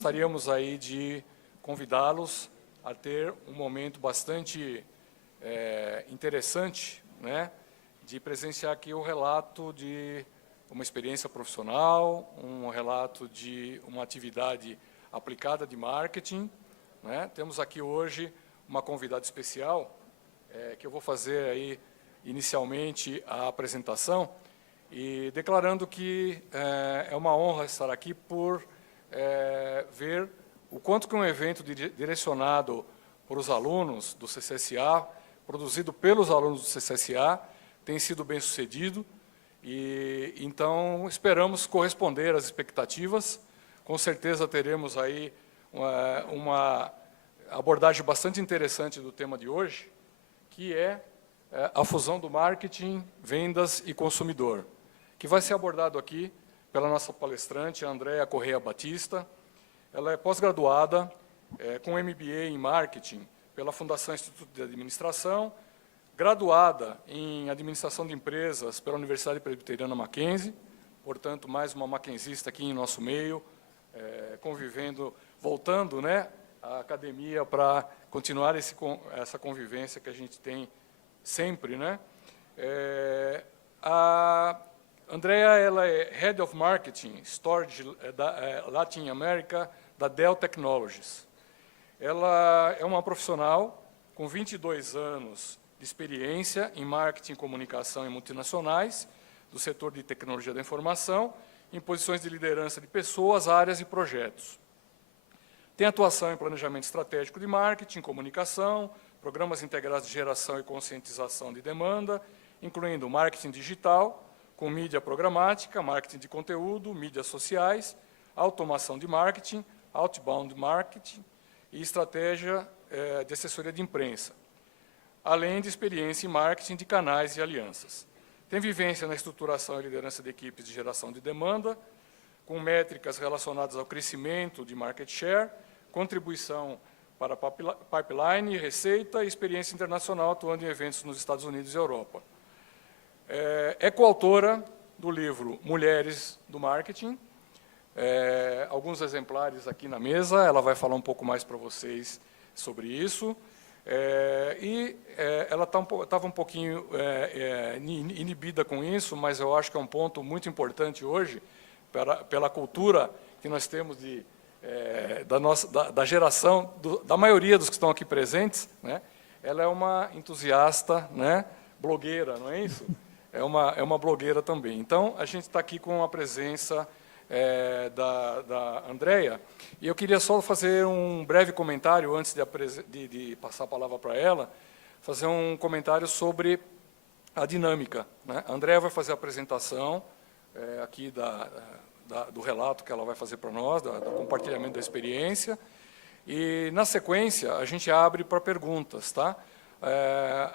Gostaríamos aí de convidá-los a ter um momento bastante interessante, né, de presenciar aqui o relato de uma experiência profissional, um relato de uma atividade aplicada de marketing, né. Temos aqui hoje uma convidada especial, que eu vou fazer aí inicialmente a apresentação, e declarando que é uma honra estar aqui por ver o quanto que um evento direcionado para os alunos do CCSA, produzido pelos alunos do CCSA, tem sido bem sucedido, e então esperamos corresponder às expectativas. Com certeza teremos aí uma abordagem bastante interessante do tema de hoje, que é a fusão do marketing, vendas e consumidor, que vai ser abordado aqui pela nossa palestrante, a Andréa Correia Batista. Ela é pós-graduada com MBA em Marketing pela Fundação Instituto de Administração, graduada em Administração de Empresas pela Universidade Presbiteriana Mackenzie, portanto, mais uma mackenzista aqui em nosso meio, convivendo, voltando, né, à academia para continuar essa convivência que a gente tem sempre, né? A Andréa, ela é Head of Marketing Storage da Latin America, da Dell Technologies. Ela é uma profissional com 22 anos de experiência em marketing, comunicação e multinacionais, do setor de tecnologia da informação, em posições de liderança de pessoas, áreas e projetos. Tem atuação em planejamento estratégico de marketing, comunicação, programas integrados de geração e conscientização de demanda, incluindo marketing digital, com mídia programática, marketing de conteúdo, mídias sociais, automação de marketing, outbound marketing e estratégia de assessoria de imprensa, além de experiência em marketing de canais e alianças. Tem vivência na estruturação e liderança de equipes de geração de demanda, com métricas relacionadas ao crescimento de market share, contribuição para pipeline, receita e experiência internacional atuando em eventos nos Estados Unidos e Europa. É coautora do livro Mulheres do Marketing, alguns exemplares aqui na mesa, ela vai falar um pouco mais para vocês sobre isso, ela estava um pouquinho inibida com isso, mas eu acho que é um ponto muito importante hoje, pela cultura que nós temos da geração, da maioria dos que estão aqui presentes, né? Ela é uma entusiasta, né, blogueira, não é isso? É uma blogueira também. Então, a gente está aqui com a presença da Andréa, e eu queria só fazer um breve comentário, antes de passar a palavra para ela, fazer um comentário sobre a dinâmica, né? A Andréa vai fazer a apresentação aqui do relato que ela vai fazer para nós, do compartilhamento da experiência, e, na sequência, a gente abre para perguntas, tá?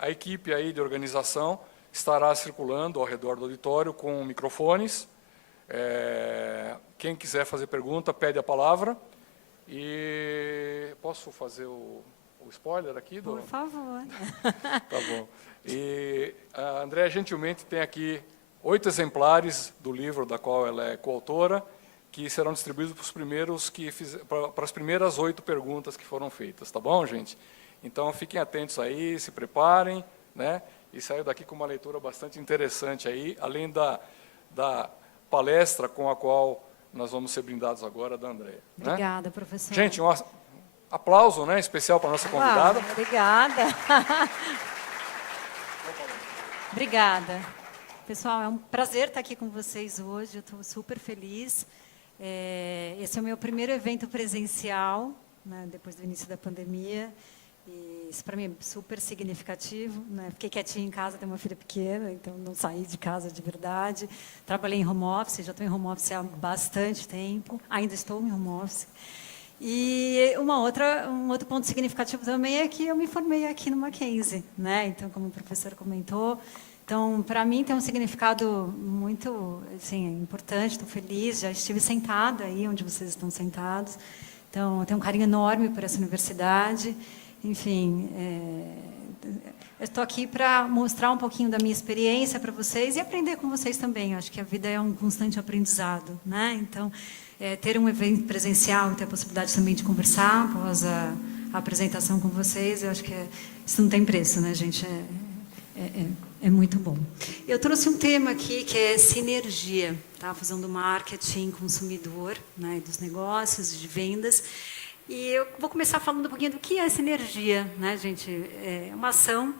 A equipe aí de organização estará circulando ao redor do auditório com microfones. Quem quiser fazer pergunta, pede a palavra. E posso fazer o spoiler aqui? Por favor. Tá bom. E a Andréa gentilmente tem aqui 8 exemplares do livro da qual ela é coautora, que serão distribuídos para as primeiras 8 perguntas que foram feitas. Tá bom, gente? Então, fiquem atentos aí, se preparem, né? E saiu daqui com uma leitura bastante interessante aí, além da palestra com a qual nós vamos ser brindados agora, da Andréa. Obrigada, né? professor. Gente, um aplauso, né, especial para a nossa convidada. Obrigada. Obrigada. Pessoal, é um prazer estar aqui com vocês hoje, eu estou super feliz. Esse é o meu primeiro evento presencial, né, depois do início da pandemia. E isso para mim é super significativo, né? Fiquei quietinha em casa, tenho uma filha pequena, então não saí de casa de verdade. Trabalhei em home office, já estou em home office há bastante tempo, ainda estou em home office. E um outro ponto significativo também é que eu me formei aqui no Mackenzie, né? Então, como o professor comentou, então para mim tem um significado muito, assim, importante. Estou feliz, já estive sentada aí onde vocês estão sentados. Então, eu tenho um carinho enorme por essa universidade. Enfim, eu estou aqui para mostrar um pouquinho da minha experiência para vocês e aprender com vocês também. Eu acho que a vida é um constante aprendizado, né? Então, ter um evento presencial e ter a possibilidade também de conversar após a apresentação com vocês, eu acho que isso não tem preço, né, gente? É muito bom. Eu trouxe um tema aqui que é sinergia, tá? A fusão do marketing consumidor, né, dos negócios, de vendas. E eu vou começar falando um pouquinho do que é sinergia, né, gente? É uma ação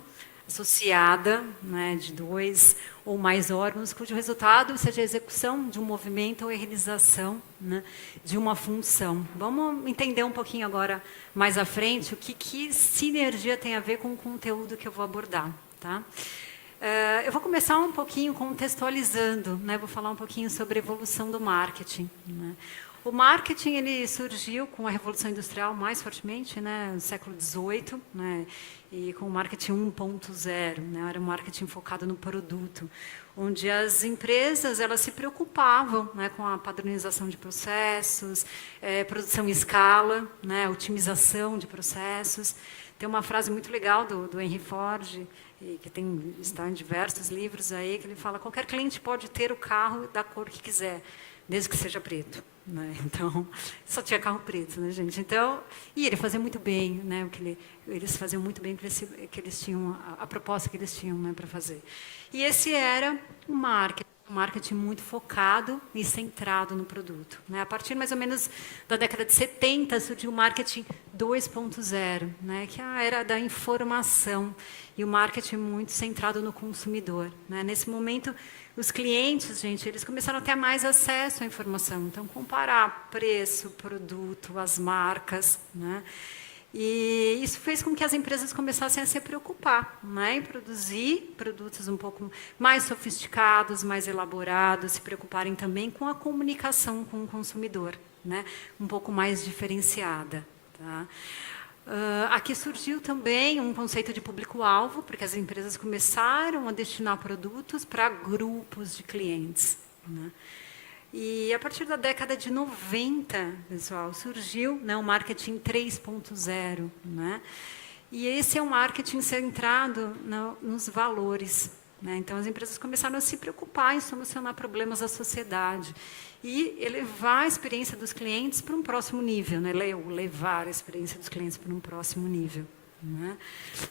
associada, né, de 2 ou mais órgãos, cujo resultado seja a execução de um movimento ou a realização, né, de uma função. Vamos entender um pouquinho agora, mais à frente, o que sinergia tem a ver com o conteúdo que eu vou abordar. Tá? Eu vou começar um pouquinho contextualizando, né, vou falar um pouquinho sobre a evolução do marketing. Né? O marketing ele surgiu com a Revolução Industrial mais fortemente, né, no século XVIII, né, e com o marketing 1.0, né, era um marketing focado no produto, onde as empresas elas se preocupavam, né, com a padronização de processos, produção em escala, né, otimização de processos. Tem uma frase muito legal do Henry Ford, que está em diversos livros aí, que ele fala: qualquer cliente pode ter o carro da cor que quiser, desde que seja preto. Né? Então, só tinha carro preto, né, gente? Então, e ele fazia muito bem, né? Eles faziam muito bem que eles tinham a proposta que eles tinham, né, para fazer. E esse era um marketing muito focado e centrado no produto. Né? A partir mais ou menos da década de 70 surgiu o marketing 2.0, né? Que é a era da informação e o marketing muito centrado no consumidor. Né? Nesse momento, os clientes, gente, eles começaram a ter mais acesso à informação. Então, comparar preço, produto, as marcas, né? E isso fez com que as empresas começassem a se preocupar, né, em produzir produtos um pouco mais sofisticados, mais elaborados, se preocuparem também com a comunicação com o consumidor, né, um pouco mais diferenciada. Tá? Aqui surgiu também um conceito de público-alvo, porque as empresas começaram a destinar produtos para grupos de clientes. Né? E a partir da década de 90, pessoal, surgiu, né, o marketing 3.0. Né? E esse é um marketing centrado nos valores. Né? Então, as empresas começaram a se preocupar em solucionar problemas da sociedade e elevar a experiência dos clientes para um próximo nível, né? Levar a experiência dos clientes para um próximo nível. Né?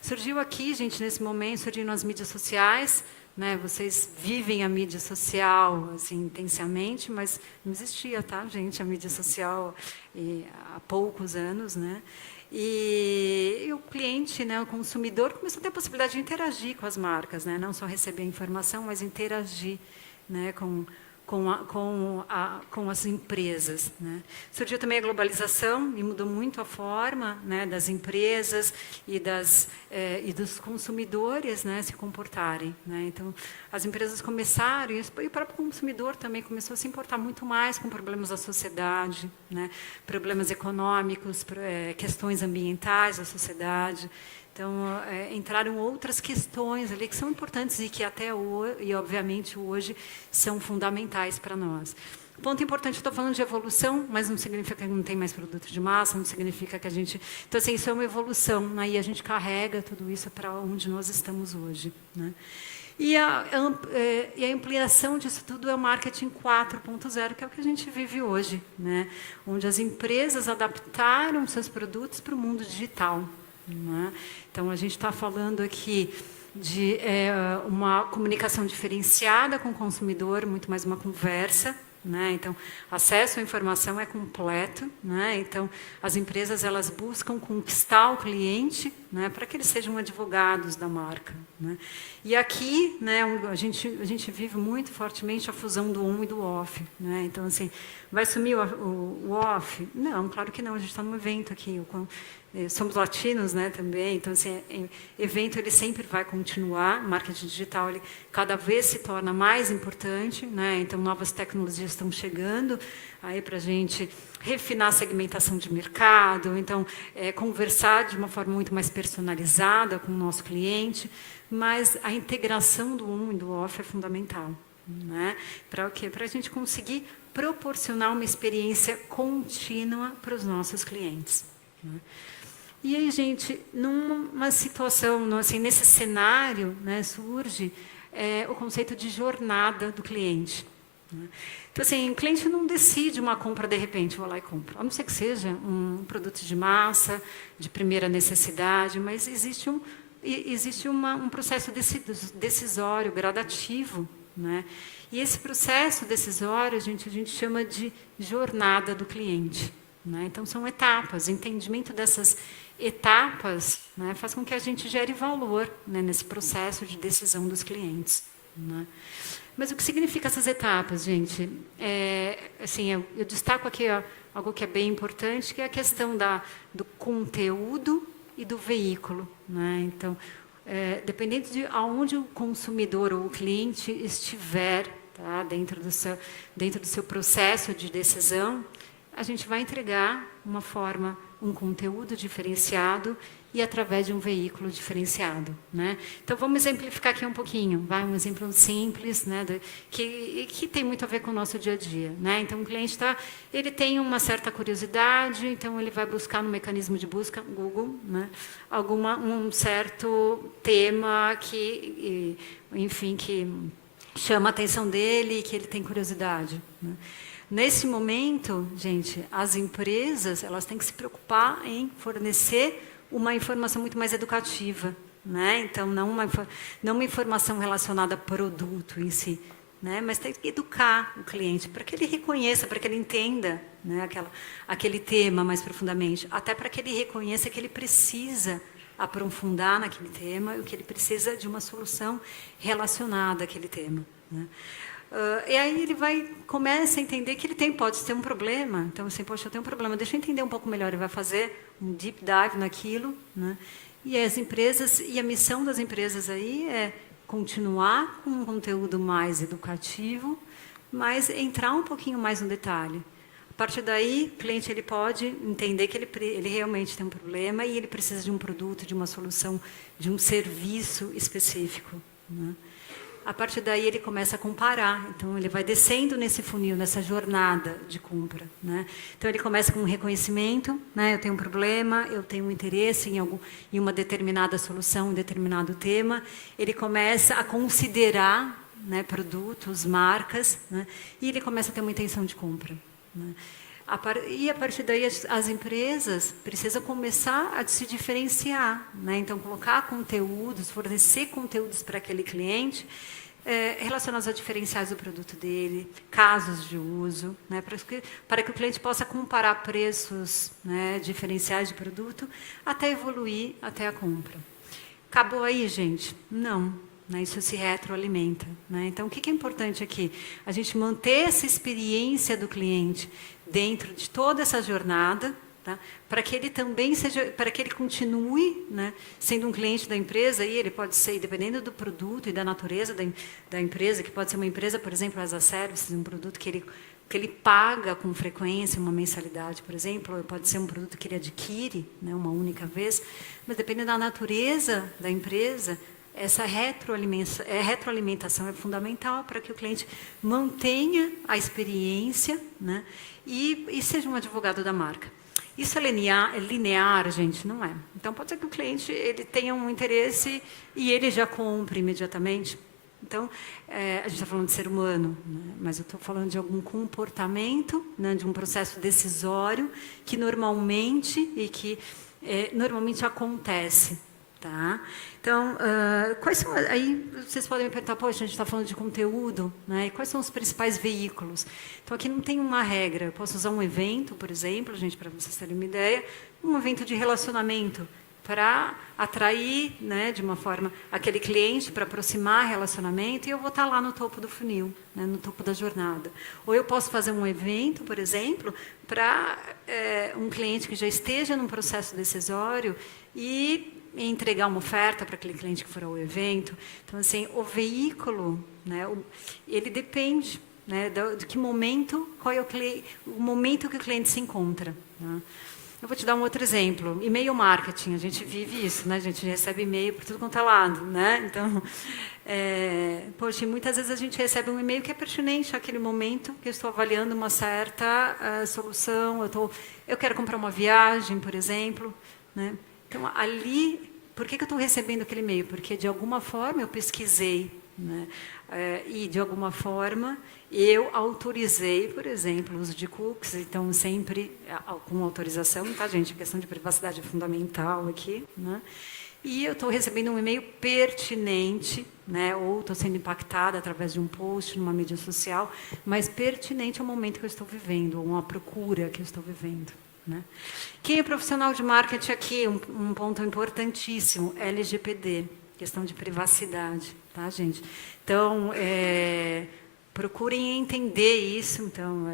Surgiu aqui, gente, nesse momento, surgiram as mídias sociais. Né, vocês vivem a mídia social assim, intensamente, mas não existia, tá, gente, a mídia social há poucos anos. Né? E o cliente, né, o consumidor, começou a ter a possibilidade de interagir com as marcas, né, não só receber informação, mas interagir, né, com as empresas. Né? Surgiu também a globalização e mudou muito a forma, né, das empresas e dos consumidores, né, se comportarem. Né? Então, as empresas começaram, e o próprio consumidor também começou a se importar muito mais com problemas da sociedade, né, problemas econômicos, questões ambientais da sociedade. Então, entraram outras questões ali que são importantes e que até hoje, e obviamente hoje, são fundamentais para nós. Ponto importante, estou falando de evolução, mas não significa que não tem mais produto de massa, não significa que a gente... Então, assim, isso é uma evolução, né? E a gente carrega tudo isso para onde nós estamos hoje. Né? E a ampliação disso tudo é o marketing 4.0, que é o que a gente vive hoje, né? Onde as empresas adaptaram seus produtos para o mundo digital. Né? Então, a gente está falando aqui de uma comunicação diferenciada com o consumidor, muito mais uma conversa. Né? Então, acesso à informação é completo. Né? Então, as empresas elas buscam conquistar o cliente, né, para que eles sejam advogados da marca. Né? E aqui, né, a gente vive muito fortemente a fusão do on e do off. Né? Então, assim, vai sumir o off? Não, claro que não. A gente está num evento aqui. Somos latinos, né, também, então assim, evento ele sempre vai continuar, marketing digital ele cada vez se torna mais importante, né, então novas tecnologias estão chegando aí para a gente refinar a segmentação de mercado, então conversar de uma forma muito mais personalizada com o nosso cliente, mas a integração do on e do off é fundamental, né, para o quê? Para a gente conseguir proporcionar uma experiência contínua para os nossos clientes. Né? E aí, gente, numa situação, assim, nesse cenário, né, surge o conceito de jornada do cliente. Né? Então, assim, o cliente não decide uma compra de repente, vou lá e compro. A não ser que seja um produto de massa, de primeira necessidade, mas existe um processo decisório, gradativo, né? E esse processo decisório, a gente chama de jornada do cliente, né? Então, são etapas. O entendimento dessas etapas, né, faz com que a gente gere valor, né, nesse processo de decisão dos clientes, né? Mas o que significa essas etapas, gente? Assim, eu destaco aqui algo que é bem importante, que é a questão do conteúdo e do veículo, né? Então, dependendo de aonde o consumidor ou o cliente estiver, tá, dentro do seu processo de decisão, a gente vai entregar um conteúdo diferenciado e através de um veículo diferenciado, né? Então, vamos exemplificar aqui um pouquinho, um exemplo simples, né, que tem muito a ver com o nosso dia a dia, né? Então, o cliente ele tem uma certa curiosidade, então ele vai buscar no mecanismo de busca, Google, né, um certo tema enfim, que chama a atenção dele e que ele tem curiosidade, né? Nesse momento, gente, as empresas, elas têm que se preocupar em fornecer uma informação muito mais educativa, né? Então, não uma informação relacionada a produto em si, né? Mas tem que educar o cliente para que ele reconheça, para que ele entenda, né, aquele tema mais profundamente, até para que ele reconheça que ele precisa aprofundar naquele tema e que ele precisa de uma solução relacionada àquele tema, né? E aí ele começa a entender que pode ter um problema. Então, assim, poxa, eu tenho um problema, deixa eu entender um pouco melhor. Ele vai fazer um deep dive naquilo, né? E a missão das empresas aí é continuar com um conteúdo mais educativo, mas entrar um pouquinho mais no detalhe. A partir daí, o cliente ele pode entender que ele realmente tem um problema e ele precisa de um produto, de uma solução, de um serviço específico, né? A partir daí, ele começa a comparar. Então, ele vai descendo nesse funil, nessa jornada de compra, né? Então, ele começa com um reconhecimento, né? Eu tenho um problema, eu tenho um interesse em uma determinada solução, um determinado tema. Ele começa a considerar, né, produtos, marcas, né? E ele começa a ter uma intenção de compra, né? E, a partir daí, as empresas precisam começar a se diferenciar, né? Então, colocar conteúdos, fornecer conteúdos para aquele cliente, relacionados a diferenciais do produto dele, casos de uso, né? Para que o cliente possa comparar preços, né, diferenciais de produto, até evoluir até a compra. Acabou aí, gente? Não. Né? Isso se retroalimenta, né? Então, o que é importante aqui? A gente manter essa experiência do cliente dentro de toda essa jornada, tá? Para que ele também para que ele continue, né, sendo um cliente da empresa, e ele pode ser, dependendo do produto e da natureza da empresa, que pode ser uma empresa, por exemplo, as a service, um produto que ele paga com frequência, uma mensalidade, por exemplo, ou pode ser um produto que ele adquire, né, uma única vez, mas dependendo da natureza da empresa, essa retroalimentação é fundamental para que o cliente mantenha a experiência, né, e seja um advogado da marca. Isso é linear, gente? Não é. Então, pode ser que o cliente ele tenha um interesse e ele já compre imediatamente. Então, a gente está falando de ser humano, né, mas eu estou falando de algum comportamento, né, de um processo decisório que normalmente acontece. Tá? Então, quais são... Aí vocês podem me perguntar, poxa, a gente está falando de conteúdo, né? E quais são os principais veículos? Então, aqui não tem uma regra. Eu posso usar um evento, por exemplo, gente, para vocês terem uma ideia, um evento de relacionamento para atrair, né, de uma forma, aquele cliente, para aproximar relacionamento, e eu vou estar lá no topo do funil, né, no topo da jornada. Ou eu posso fazer um evento, por exemplo, para um cliente que já esteja num processo decisório e entregar uma oferta para aquele cliente que for ao evento. Então, assim, o veículo, né, ele depende, né, de que momento, qual é o momento que o cliente se encontra, né? Eu vou te dar um outro exemplo. E-mail marketing, a gente vive isso, né? A gente recebe e-mail por tudo quanto é lado, né? Então, poxa, muitas vezes a gente recebe um e-mail que é pertinente àquele momento que eu estou avaliando uma certa solução, eu quero comprar uma viagem, por exemplo, né? Então, ali, por que eu estou recebendo aquele e-mail? Porque, de alguma forma, eu pesquisei, né? E, de alguma forma, eu autorizei, por exemplo, o uso de cookies, então, sempre com autorização, tá, gente? A questão de privacidade é fundamental aqui, né? E eu estou recebendo um e-mail pertinente, né? Ou estou sendo impactada através de um post numa mídia social, mas pertinente ao momento que eu estou vivendo, ou uma procura que eu estou vivendo, né? Quem é profissional de marketing aqui? Um ponto importantíssimo, LGPD, questão de privacidade, tá, gente? Então, procurem entender isso. Então,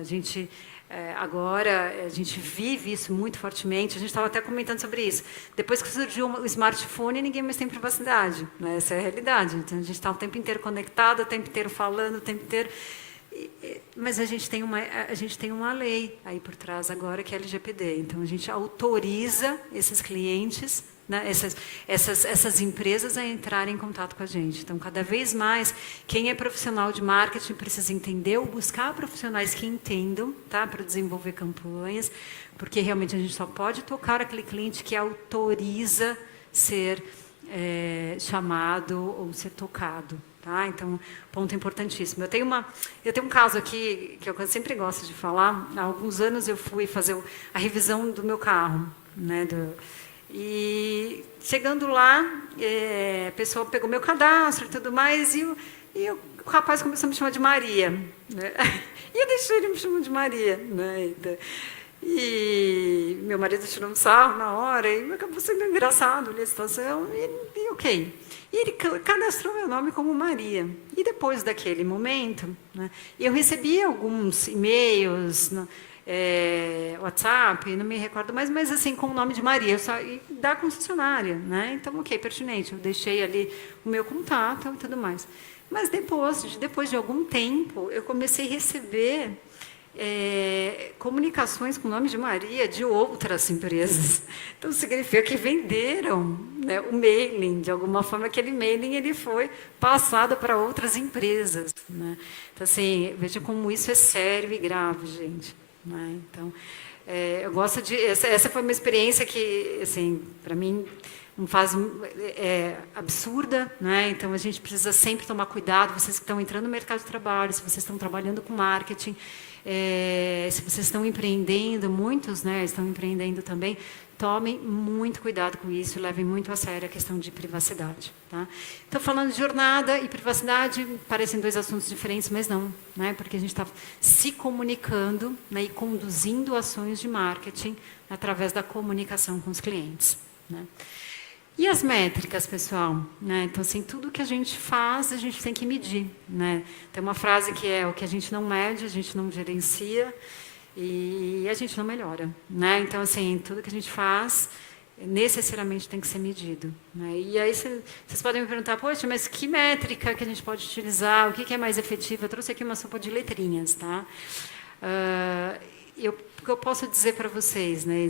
agora, a gente vive isso muito fortemente. A gente estava até comentando sobre isso. Depois que surgiu o smartphone, ninguém mais tem privacidade, né? Essa é a realidade. Então, a gente está o tempo inteiro conectado, o tempo inteiro falando, o tempo inteiro... Mas a gente tem uma lei aí por trás agora, que é a LGPD. Então, a gente autoriza esses clientes, né, essas empresas a entrarem em contato com a gente. Então, cada vez mais, quem é profissional de marketing precisa entender ou buscar profissionais que entendam, tá, para desenvolver campanhas, porque realmente a gente só pode tocar aquele cliente que autoriza ser chamado ou ser tocado. Tá? Então, ponto importantíssimo. Eu tenho um caso aqui que eu sempre gosto de falar. Há alguns anos eu fui fazer a revisão do meu carro, né, e chegando lá, a pessoa pegou meu cadastro e tudo mais, e o rapaz começou a me chamar de Maria, né? E eu deixei ele me chamando de Maria, né? E meu marido tirou um sarro na hora, e acabou sendo engraçado ali a situação, e ok. E ele cadastrou meu nome como Maria. E depois daquele momento, né, eu recebi alguns e-mails, WhatsApp, não me recordo mais, mas assim, com o nome de Maria, da concessionária, né? Então, ok, pertinente. Eu deixei ali o meu contato e tudo mais. Mas depois de algum tempo, eu comecei a receber comunicações com o nome de Maria de outras empresas. Então, significa que venderam, né, o mailing, de alguma forma, aquele mailing ele foi passado para outras empresas, né? Então, assim, veja como isso é sério e grave, gente, né? Então, eu gosto de... Essa foi uma experiência que, assim, para mim, absurda, né? Então, a gente precisa sempre tomar cuidado. Vocês que estão entrando no mercado de trabalho, se vocês estão trabalhando com marketing, se vocês estão empreendendo, muitos, né, estão empreendendo também, tomem muito cuidado com isso, levem muito a sério a questão de privacidade. Tá? Então, falando de jornada e privacidade, parecem dois assuntos diferentes, mas não, né, porque a gente está se comunicando, né, e conduzindo ações de marketing através da comunicação com os clientes, né? E as métricas, pessoal, né? Então, assim, tudo que a gente faz, a gente tem que medir, né? Tem uma frase que é: o que a gente não mede, a gente não gerencia e a gente não melhora, né? Então, assim, tudo que a gente faz necessariamente tem que ser medido, né? E aí vocês podem me perguntar: poxa, mas que métrica que a gente pode utilizar? O que é mais efetivo? Eu trouxe aqui uma sopa de letrinhas, tá? O que eu posso dizer para vocês, né?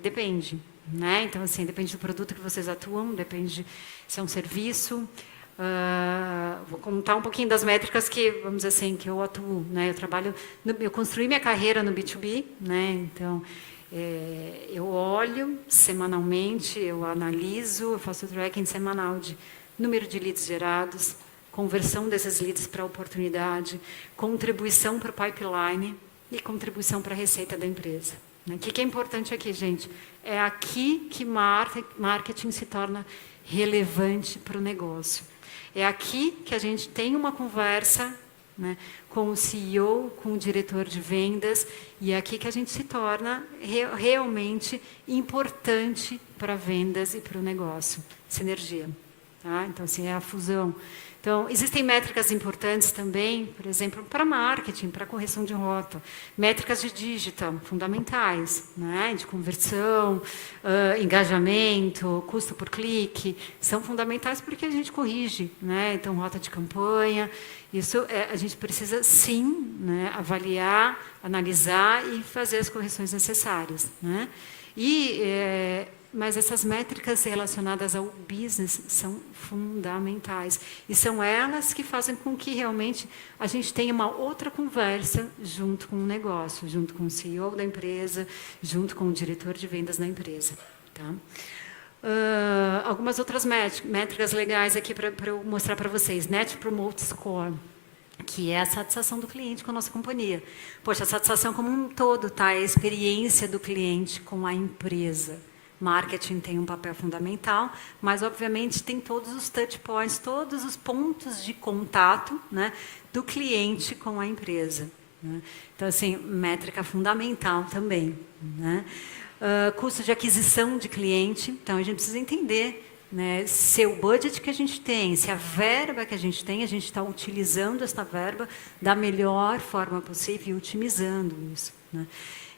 Depende. Né? Então, assim, depende do produto que vocês atuam, depende se é um serviço. Vou contar um pouquinho das métricas que, vamos dizer assim, que eu atuo, né? Eu construí minha carreira no B2B, né? Então, eu olho semanalmente, eu analiso, eu faço tracking semanal de número de leads gerados, conversão desses leads para oportunidade, contribuição para o pipeline e contribuição para a receita da empresa. O que é importante aqui, gente? É aqui que marketing se torna relevante para o negócio. É aqui que a gente tem uma conversa, né, com o CEO, com o diretor de vendas, e é aqui que a gente se torna realmente importante para vendas e para o negócio. Sinergia. Tá? Então, assim, é a fusão. Então, existem métricas importantes também, por exemplo, para marketing, para correção de rota. Métricas de digital, fundamentais, né? De conversão, engajamento, custo por clique, são fundamentais porque a gente corrige, né? Então, rota de campanha, isso a gente precisa, sim, né, avaliar, analisar e fazer as correções necessárias, né? Mas essas métricas relacionadas ao business são fundamentais. E são elas que fazem com que realmente a gente tenha uma outra conversa junto com o negócio, junto com o CEO da empresa, junto com o diretor de vendas da empresa. Tá? Algumas outras métricas legais aqui para eu mostrar para vocês. Net Promote Score, que é a satisfação do cliente com a nossa companhia. Poxa, a satisfação como um todo, tá? É a experiência do cliente com a empresa. Marketing tem um papel fundamental, mas, obviamente, tem todos os touch points, todos os pontos de contato, né, do cliente com a empresa. Né? Então, assim, métrica fundamental também. Né? Custo de aquisição de cliente. Então, a gente precisa entender, né, se o budget que a gente tem, se a verba que a gente tem, a gente está utilizando essa verba da melhor forma possível e otimizando isso. Né?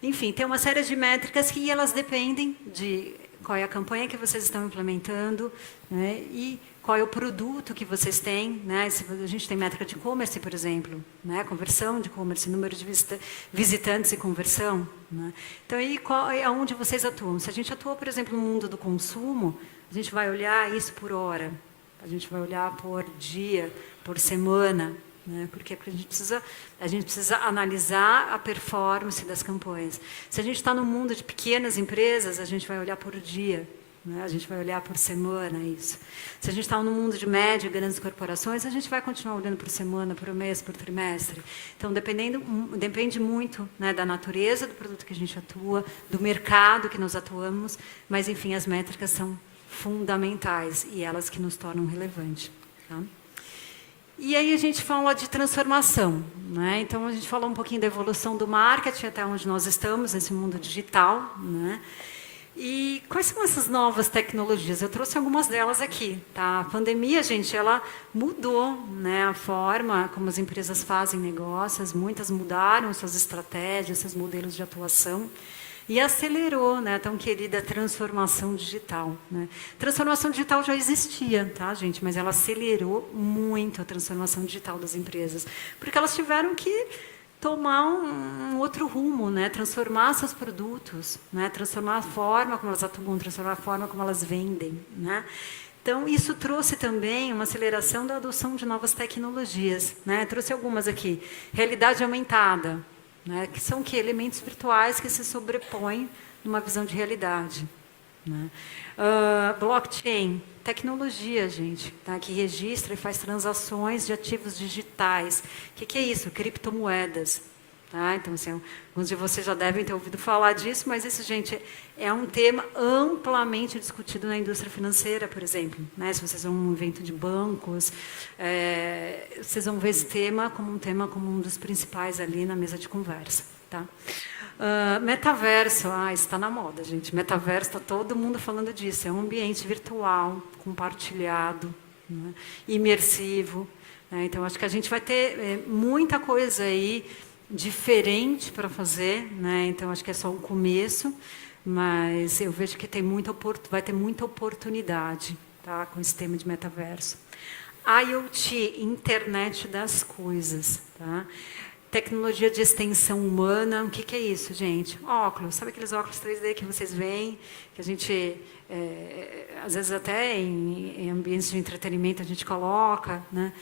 Enfim, tem uma série de métricas que elas dependem de qual é a campanha que vocês estão implementando, né, e qual é o produto que vocês têm. Né? Se a gente tem métrica de e-commerce, por exemplo, né, conversão de e-commerce, número de visitantes e conversão. Né? Então, aí, aonde vocês atuam? Se a gente atua, por exemplo, no mundo do consumo, a gente vai olhar isso por hora, a gente vai olhar por dia, por semana, né? Porque a gente precisa analisar a performance das campanhas. Se a gente está no mundo de pequenas empresas, a gente vai olhar por dia, né? A gente vai olhar por semana isso. Se a gente está no mundo de médio e grandes corporações, a gente vai continuar olhando por semana, por mês, por trimestre. Então, depende muito, né, da natureza do produto que a gente atua, do mercado que nós atuamos, mas, enfim, as métricas são fundamentais e elas que nos tornam relevantes. Tá? E aí a gente fala de transformação. Né? Então, a gente falou um pouquinho da evolução do marketing até onde nós estamos, nesse mundo digital. Né? E quais são essas novas tecnologias? Eu trouxe algumas delas aqui. Tá? A pandemia, gente, ela mudou, né, a forma como as empresas fazem negócios, muitas mudaram suas estratégias, seus modelos de atuação, e acelerou, né, a tão querida transformação digital. Né? Transformação digital já existia, tá, gente? Mas ela acelerou muito a transformação digital das empresas, porque elas tiveram que tomar um outro rumo, né? Transformar seus produtos, né? Transformar a forma como elas atuam, transformar a forma como elas vendem. Né? Então, isso trouxe também uma aceleração da adoção de novas tecnologias. Né? Trouxe algumas aqui. Realidade aumentada. Né, que são elementos virtuais que se sobrepõem numa visão de realidade. Né? Blockchain, tecnologia, gente, tá, que registra e faz transações de ativos digitais. O que é isso? Criptomoedas. Tá? Então, assim, alguns de vocês já devem ter ouvido falar disso, mas isso, gente, é um tema amplamente discutido na indústria financeira, por exemplo. Né? Se vocês vão a um evento de bancos, vocês vão ver esse tema como um dos principais ali na mesa de conversa. Tá? Metaverso, está na moda, gente. Metaverso, está todo mundo falando disso. É um ambiente virtual, compartilhado, né? Imersivo. Né? Então, acho que a gente vai ter muita coisa aí diferente para fazer, né? Então acho que é só o começo, mas eu vejo que vai ter muita oportunidade, tá? Com esse tema de metaverso. IoT, internet das coisas, tá? Tecnologia de extensão humana, o que é isso, gente? Óculos, sabe aqueles óculos 3D que vocês veem, que a gente, às vezes até em ambientes de entretenimento a gente coloca, né?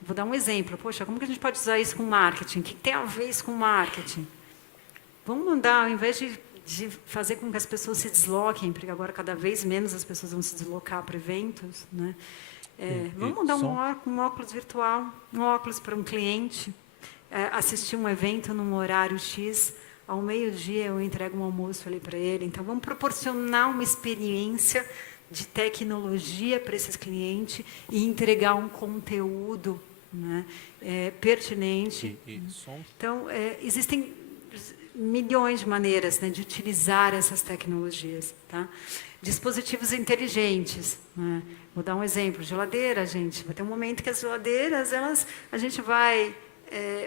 Vou dar um exemplo. Poxa, como que a gente pode usar isso com marketing? O que tem a ver isso com marketing? Vamos mandar, ao invés de fazer com que as pessoas se desloquem, porque agora cada vez menos as pessoas vão se deslocar para eventos, né? Vamos mandar um óculos virtual, um óculos para um cliente, assistir um evento num horário X, ao meio-dia eu entrego um almoço ali para ele. Então, vamos proporcionar uma experiência de tecnologia para esses clientes e entregar um conteúdo, né, pertinente. Então, existem milhões de maneiras, né, de utilizar essas tecnologias. Tá? Dispositivos inteligentes. Né? Vou dar um exemplo. Geladeira, gente. Vai ter um momento que as geladeiras, a gente vai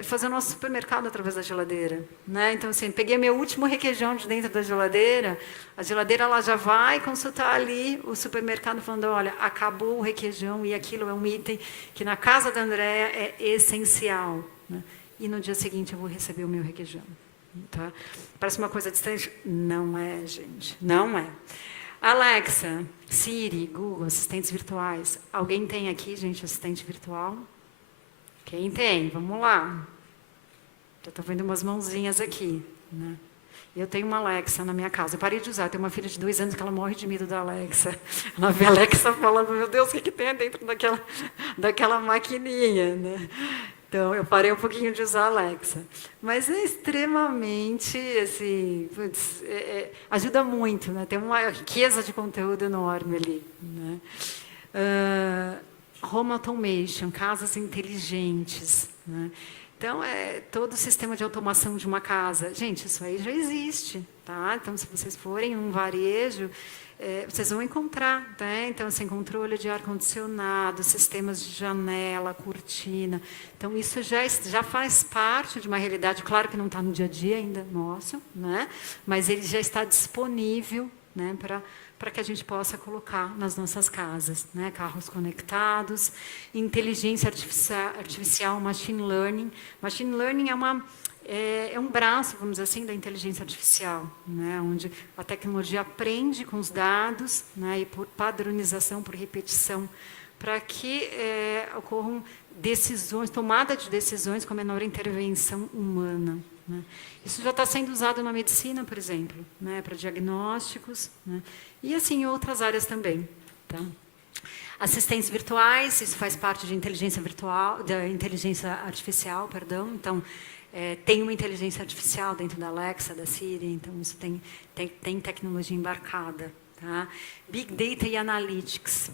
fazer o nosso supermercado através da geladeira. Né? Então, assim, peguei meu último requeijão de dentro da geladeira, a geladeira ela já vai consultar ali o supermercado falando, olha, acabou o requeijão e aquilo é um item que na casa da Andréa é essencial. Né? E no dia seguinte eu vou receber o meu requeijão. Tá? Parece uma coisa distante? Não é, gente. Não é. Alexa, Siri, Google, assistentes virtuais. Alguém tem aqui, gente, assistente virtual? Quem tem? Vamos lá. Já estou vendo umas mãozinhas aqui. Né? Eu tenho uma Alexa na minha casa. Eu parei de usar. Eu tenho uma filha de 2 anos que ela morre de medo da Alexa. Ela vê a Alexa falando, meu Deus, o que tem dentro daquela maquininha, né? Então, eu parei um pouquinho de usar a Alexa. Mas é extremamente, assim, putz, ajuda muito, né? Tem uma riqueza de conteúdo enorme ali, né? Home automation, casas inteligentes, né? Então, todo o sistema de automação de uma casa. Gente, isso aí já existe, tá? Então, se vocês forem em um varejo, vocês vão encontrar, tá? Então, assim, controle de ar-condicionado, sistemas de janela, cortina. Então, isso já faz parte de uma realidade, claro que não está no dia a dia ainda nosso, né? Mas ele já está disponível, né, para que a gente possa colocar nas nossas casas, né? Carros conectados, inteligência artificial, machine learning. Machine learning é um braço, vamos dizer assim, da inteligência artificial, né? Onde a tecnologia aprende com os dados, né? E por padronização, por repetição, para que ocorram decisões, tomada de decisões com menor intervenção humana, né? Isso já está sendo usado na medicina, por exemplo, né? Para diagnósticos, né? E assim em outras áreas também, tá? Assistentes virtuais, isso faz parte de inteligência virtual, da inteligência artificial, perdão. Então, tem uma inteligência artificial dentro da Alexa, da Siri, então isso tem tecnologia embarcada, tá? Big Data e Analytics.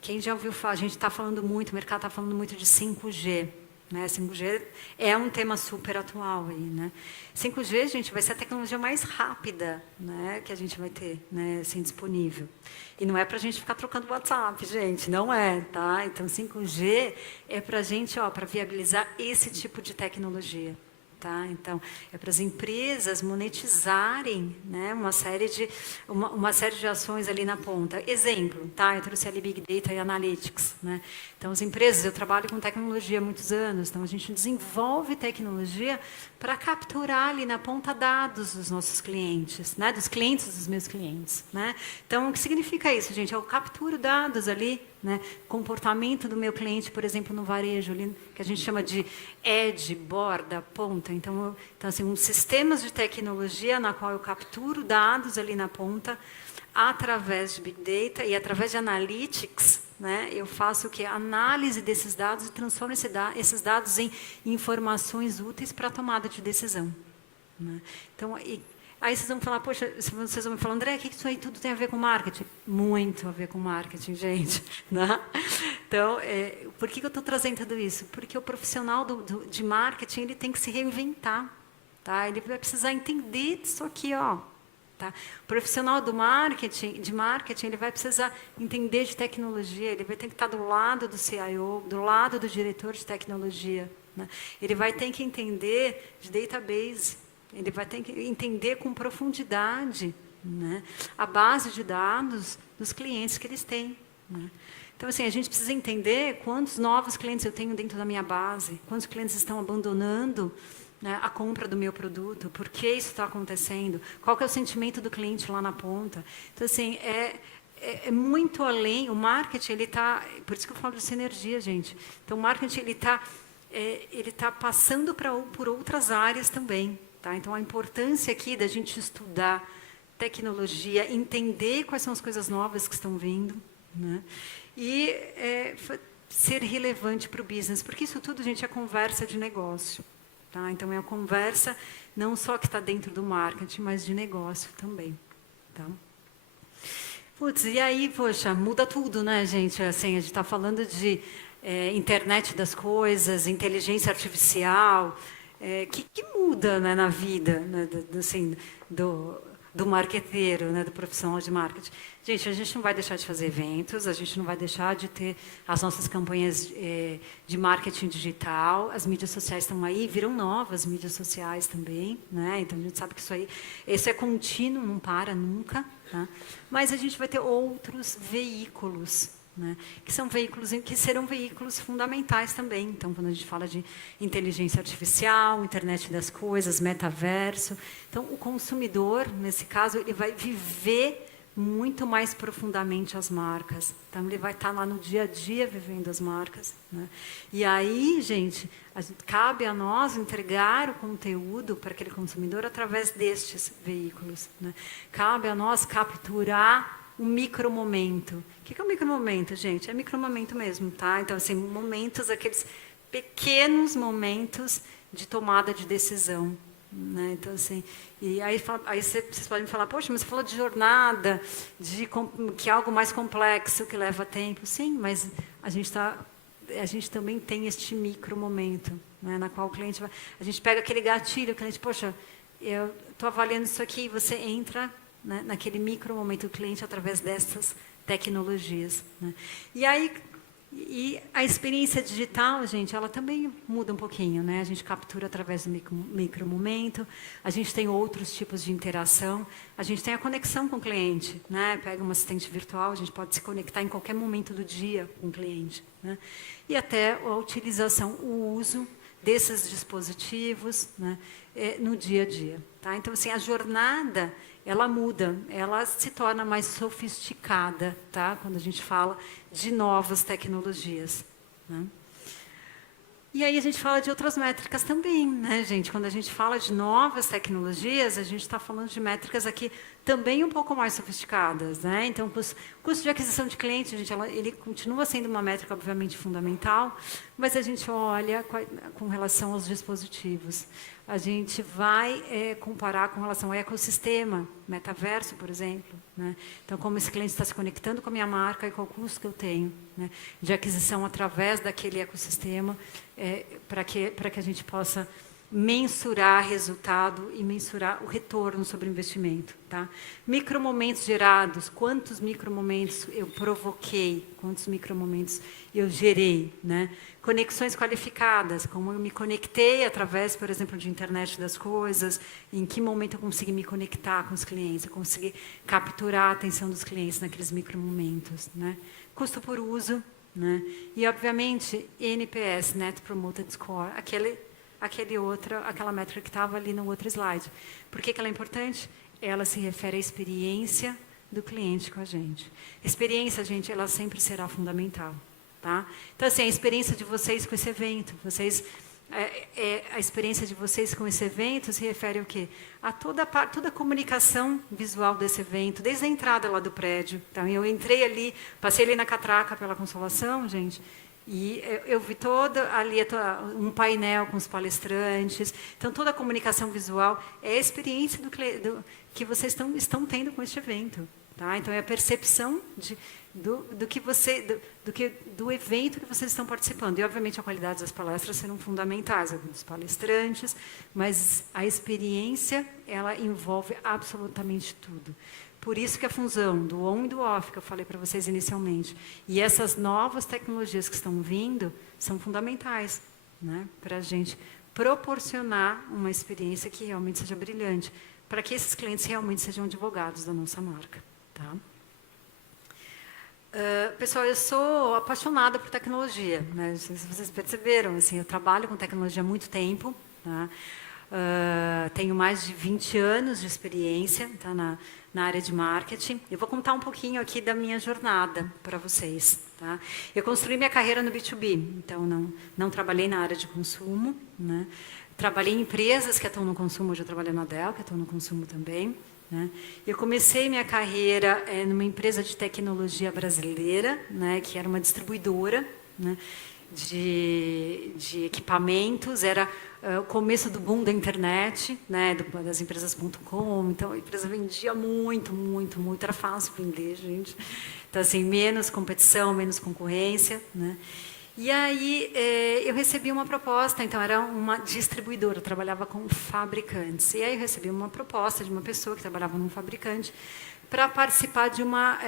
Quem já ouviu falar, a gente está falando muito, o mercado está falando muito de 5G. Né? 5G é um tema super atual aí, né? 5G, gente, vai ser a tecnologia mais rápida, né, que a gente vai ter, né, assim, disponível. E não é para a gente ficar trocando WhatsApp, gente, não é, tá? Então, 5G é para a gente, para viabilizar esse tipo de tecnologia. Tá? Então, é para as empresas monetizarem, né, uma série de ações ali na ponta. Exemplo, tá? Eu trouxe ali Big Data e Analytics. Né? Então, as empresas, eu trabalho com tecnologia há muitos anos, então a gente desenvolve tecnologia para capturar ali na ponta dados dos nossos clientes, né, dos clientes dos meus clientes. Né? Então, o que significa isso, gente? Eu capturo dados ali, né, comportamento do meu cliente, por exemplo, no varejo, ali, que a gente chama de edge, borda, ponta. Então assim, sistemas de tecnologia na qual eu capturo dados ali na ponta, através de Big Data e através de Analytics, né, eu faço o quê? Análise desses dados e transformo esses dados em informações úteis para a tomada de decisão. Né? Então, aí vocês vão falar, poxa, vocês vão me falar, André, o que isso aí tudo tem a ver com marketing? Muito a ver com marketing, gente. Né? Então, por que eu estou trazendo tudo isso? Porque o profissional de marketing ele tem que se reinventar. Tá? Ele vai precisar entender disso aqui. Tá? O profissional de marketing, ele vai precisar entender de tecnologia, ele vai ter que estar do lado do CIO, do lado do diretor de tecnologia. Né? Ele vai ter que entender de database. Ele vai ter que entender com profundidade, né, a base de dados dos clientes que eles têm. Né? Então, assim, a gente precisa entender quantos novos clientes eu tenho dentro da minha base, quantos clientes estão abandonando, né, a compra do meu produto, por que isso está acontecendo, qual que é o sentimento do cliente lá na ponta. Então, assim, é muito além. O marketing, ele está... Por isso que eu falo de sinergia, gente. Então, o marketing, ele está passando por outras áreas também. Tá? Então, a importância aqui da gente estudar tecnologia, entender quais são as coisas novas que estão vindo, né? E ser relevante para o business, porque isso tudo, gente, é conversa de negócio. Tá? Então, é a conversa não só que está dentro do marketing, mas de negócio também. Tá? Putz, e aí, poxa, muda tudo, né, gente? Assim, a gente está falando de internet das coisas, inteligência artificial... que muda, né, na vida, né, assim, do marqueteiro, né, do profissional de marketing. Gente, a gente não vai deixar de fazer eventos, a gente não vai deixar de ter as nossas campanhas de marketing digital, as mídias sociais estão aí, viram novas mídias sociais também, né? Então a gente sabe que isso é contínuo, não para nunca, tá? Mas a gente vai ter outros veículos, né, que são veículos que serão veículos fundamentais também. Então, quando a gente fala de inteligência artificial, internet das coisas, metaverso, então o consumidor, nesse caso, ele vai viver muito mais profundamente as marcas. Então, ele vai estar lá no dia a dia vivendo as marcas, né? E aí, gente, cabe a nós entregar o conteúdo para aquele consumidor através destes veículos, né? Cabe a nós capturar o micromomento. O que é o micromomento, gente? É micromomento mesmo, tá? Então, assim, momentos, aqueles pequenos momentos de tomada de decisão, né? Então, assim, e aí vocês podem falar, poxa, mas você falou de jornada, que é algo mais complexo, que leva tempo. Sim, mas a gente também tem este micromomento, né, na qual o cliente vai... A gente pega aquele gatilho, o cliente, poxa, eu estou avaliando isso aqui, e você entra, né, naquele micromomento do cliente através dessas tecnologias, né? E aí... E a experiência digital, gente, ela também muda um pouquinho, né? A gente captura através do micromomento, a gente tem outros tipos de interação, a gente tem a conexão com o cliente, né? Pega um assistente virtual, a gente pode se conectar em qualquer momento do dia com o cliente, né? E até a utilização, o uso desses dispositivos, né, no dia a dia, tá? Então, assim, a jornada, ela muda, ela se torna mais sofisticada, tá? Quando a gente fala de novas tecnologias, né? E aí a gente fala de outras métricas também, né, gente? Quando a gente fala de novas tecnologias, a gente está falando de métricas aqui também um pouco mais sofisticadas, né? Então, o custo de aquisição de cliente, gente, ele continua sendo uma métrica, obviamente, fundamental, mas a gente olha com relação aos dispositivos. A gente vai comparar com relação ao ecossistema, metaverso, por exemplo, né? Então, como esse cliente está se conectando com a minha marca e qual o custo que eu tenho, né, de aquisição através daquele ecossistema, para que a gente possa mensurar resultado e mensurar o retorno sobre o investimento, tá? Micromomentos gerados, quantos micromomentos eu provoquei, quantos micromomentos eu gerei, né? Conexões qualificadas, como eu me conectei através, por exemplo, de internet das coisas, em que momento eu consegui me conectar com os clientes, eu consegui capturar a atenção dos clientes naqueles micromomentos, né? Custo por uso, né? E, obviamente, NPS, Net Promoter Score, aquela métrica que estava ali no outro slide. Por que ela é importante? Ela se refere à experiência do cliente com a gente. Experiência, gente, ela sempre será fundamental, tá? Então, assim, a experiência de vocês com esse evento, a experiência de vocês com esse evento se refere ao quê? A toda a comunicação visual desse evento, desde a entrada lá do prédio. Então, eu entrei ali, passei ali na catraca pela Consolação, gente, e eu vi um painel com os palestrantes. Então, toda a comunicação visual é a experiência que vocês estão tendo com este evento, tá? Então, é a percepção do evento que vocês estão participando. E, obviamente, a qualidade das palestras serão fundamentais, dos palestrantes, mas a experiência, ela envolve absolutamente tudo. Por isso que a fusão do on e do off, que eu falei para vocês inicialmente, e essas novas tecnologias que estão vindo, são fundamentais, né, para a gente proporcionar uma experiência que realmente seja brilhante, para que esses clientes realmente sejam advogados da nossa marca, tá? Pessoal, eu sou apaixonada por tecnologia, né? Não sei se vocês perceberam, assim, eu trabalho com tecnologia há muito tempo, tá? Tenho mais de 20 anos de experiência, tá, na área de marketing. Eu vou contar um pouquinho aqui da minha jornada para vocês, tá? Eu construí minha carreira no B2B, então não trabalhei na área de consumo, né? Trabalhei em empresas que atuam no consumo, hoje eu trabalhei na Dell, que atuam no consumo também, né? Eu comecei minha carreira numa empresa de tecnologia brasileira, né, que era uma distribuidora, né, de equipamentos, era o começo do boom da internet, né, das empresas.com, então a empresa vendia muito, era fácil vender, gente. Então, assim, menos competição, menos concorrência, né. E aí eu recebi uma proposta, então era uma distribuidora, eu trabalhava com fabricantes. E aí eu recebi uma proposta de uma pessoa que trabalhava num fabricante para participar de uma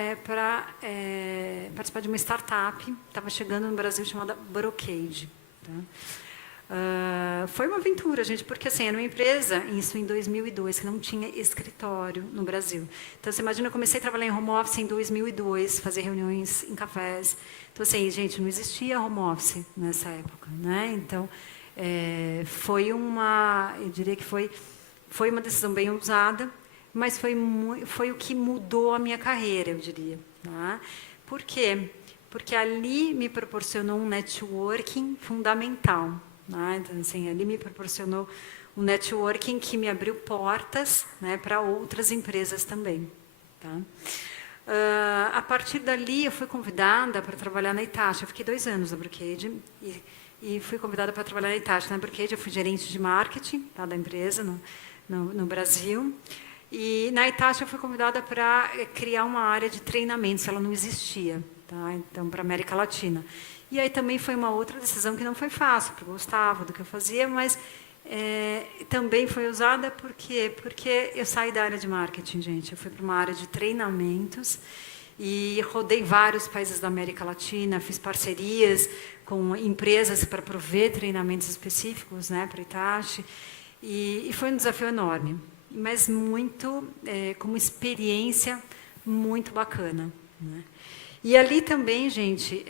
startup que estava chegando no Brasil chamada Brocade. Tá? Foi uma aventura, gente, porque assim, era uma empresa, isso em 2002, que não tinha escritório no Brasil. Então, você imagina, eu comecei a trabalhar em home office em 2002, fazer reuniões em cafés. Então, assim, gente, não existia home office nessa época, né? Então, eu diria que foi uma decisão bem ousada. mas foi o que mudou a minha carreira, eu diria. Tá? Por quê? Porque ali me proporcionou um networking fundamental. Tá? Então, assim, ali me proporcionou um networking que me abriu portas, né, para outras empresas também. Tá? A partir dali, eu fui convidada para trabalhar na Itachi. Eu fiquei 2 anos na Brocade e fui convidada para trabalhar na Itachi. Na Brocade, eu fui gerente de marketing, tá, da empresa no Brasil. E na Itachi, eu fui convidada para criar uma área de treinamentos. Ela não existia, tá? Então, para a América Latina. E aí também foi uma outra decisão que não foi fácil, porque eu gostava do que eu fazia, mas também foi usada porque eu saí da área de marketing, gente. Eu fui para uma área de treinamentos e rodei vários países da América Latina, fiz parcerias com empresas para prover treinamentos específicos, né, para Itachi, e foi um desafio enorme, mas muito, como experiência muito bacana, né? E ali também, gente,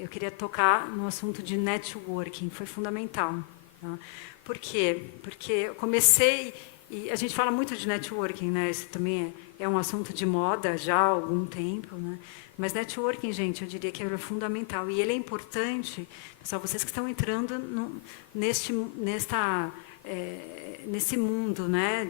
eu queria tocar no assunto de networking, foi fundamental. Tá? Por quê? Porque eu comecei, e a gente fala muito de networking, né? Isso também é um assunto de moda já há algum tempo, né? Mas networking, gente, eu diria que é fundamental. E ele é importante, pessoal, vocês que estão entrando nesse mundo, né,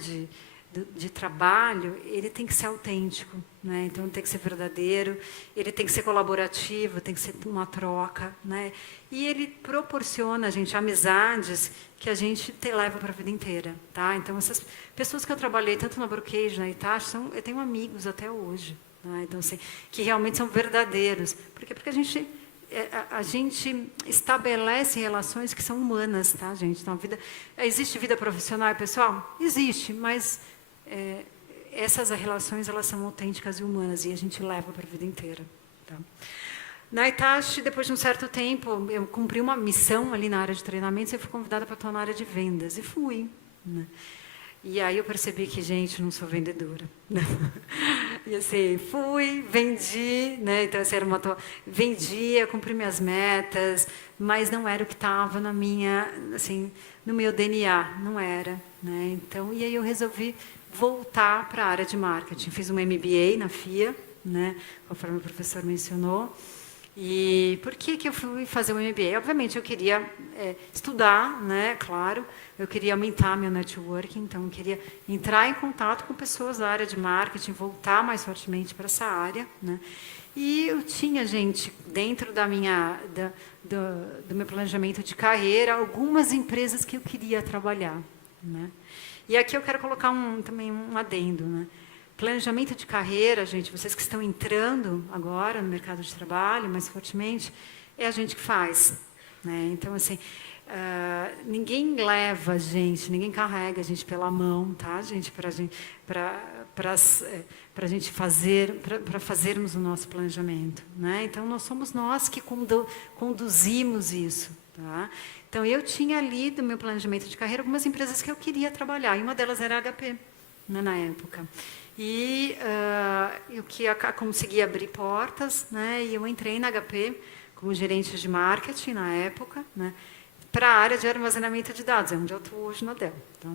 de trabalho, ele tem que ser autêntico, né? Então, ele tem que ser verdadeiro, ele tem que ser colaborativo, tem que ser uma troca, né? E ele proporciona, gente, amizades que a gente leva para a vida inteira, tá? Então, essas pessoas que eu trabalhei, tanto na Brocade, na Itachi, eu tenho amigos até hoje, tá? Então, assim, que realmente são verdadeiros. Por quê? Porque a gente estabelece relações que são humanas, tá, gente? Então, existe vida profissional e pessoal? Existe, mas essas relações, elas são autênticas e humanas, e a gente leva para a vida inteira. Tá? Na Itachi, depois de um certo tempo, eu cumpri uma missão ali na área de treinamentos, e fui convidada para atuar na área de vendas, e fui. Né? E aí eu percebi que, gente, não sou vendedora. E assim, fui, vendi, né? Então, assim, vendia, cumpri minhas metas, mas não era o que estava na minha, assim, no meu DNA, não era. Né? Então, e aí eu resolvi voltar para a área de marketing. Fiz um MBA na FIA, né? Conforme o professor mencionou. E por que eu fui fazer um MBA? Obviamente, eu queria estudar, né? Claro. Eu queria aumentar meu networking, então eu queria entrar em contato com pessoas da área de marketing, voltar mais fortemente para essa área. Né? E eu tinha, gente, dentro do meu planejamento de carreira, algumas empresas que eu queria trabalhar. Né? E aqui eu quero colocar também um adendo. Né? Planejamento de carreira, gente, vocês que estão entrando agora no mercado de trabalho mais fortemente, é a gente que faz. Né? Então, assim, ninguém leva a gente, ninguém carrega a gente pela mão, tá, gente, para a gente fazermos o nosso planejamento. Né? Então, somos nós que conduzimos isso. Tá? Então, eu tinha ali do meu planejamento de carreira algumas empresas que eu queria trabalhar, e uma delas era a HP, né, na época. E eu consegui abrir portas, né, e eu entrei na HP como gerente de marketing na época, né, para a área de armazenamento de dados, é onde eu estou hoje na Dell. Tá?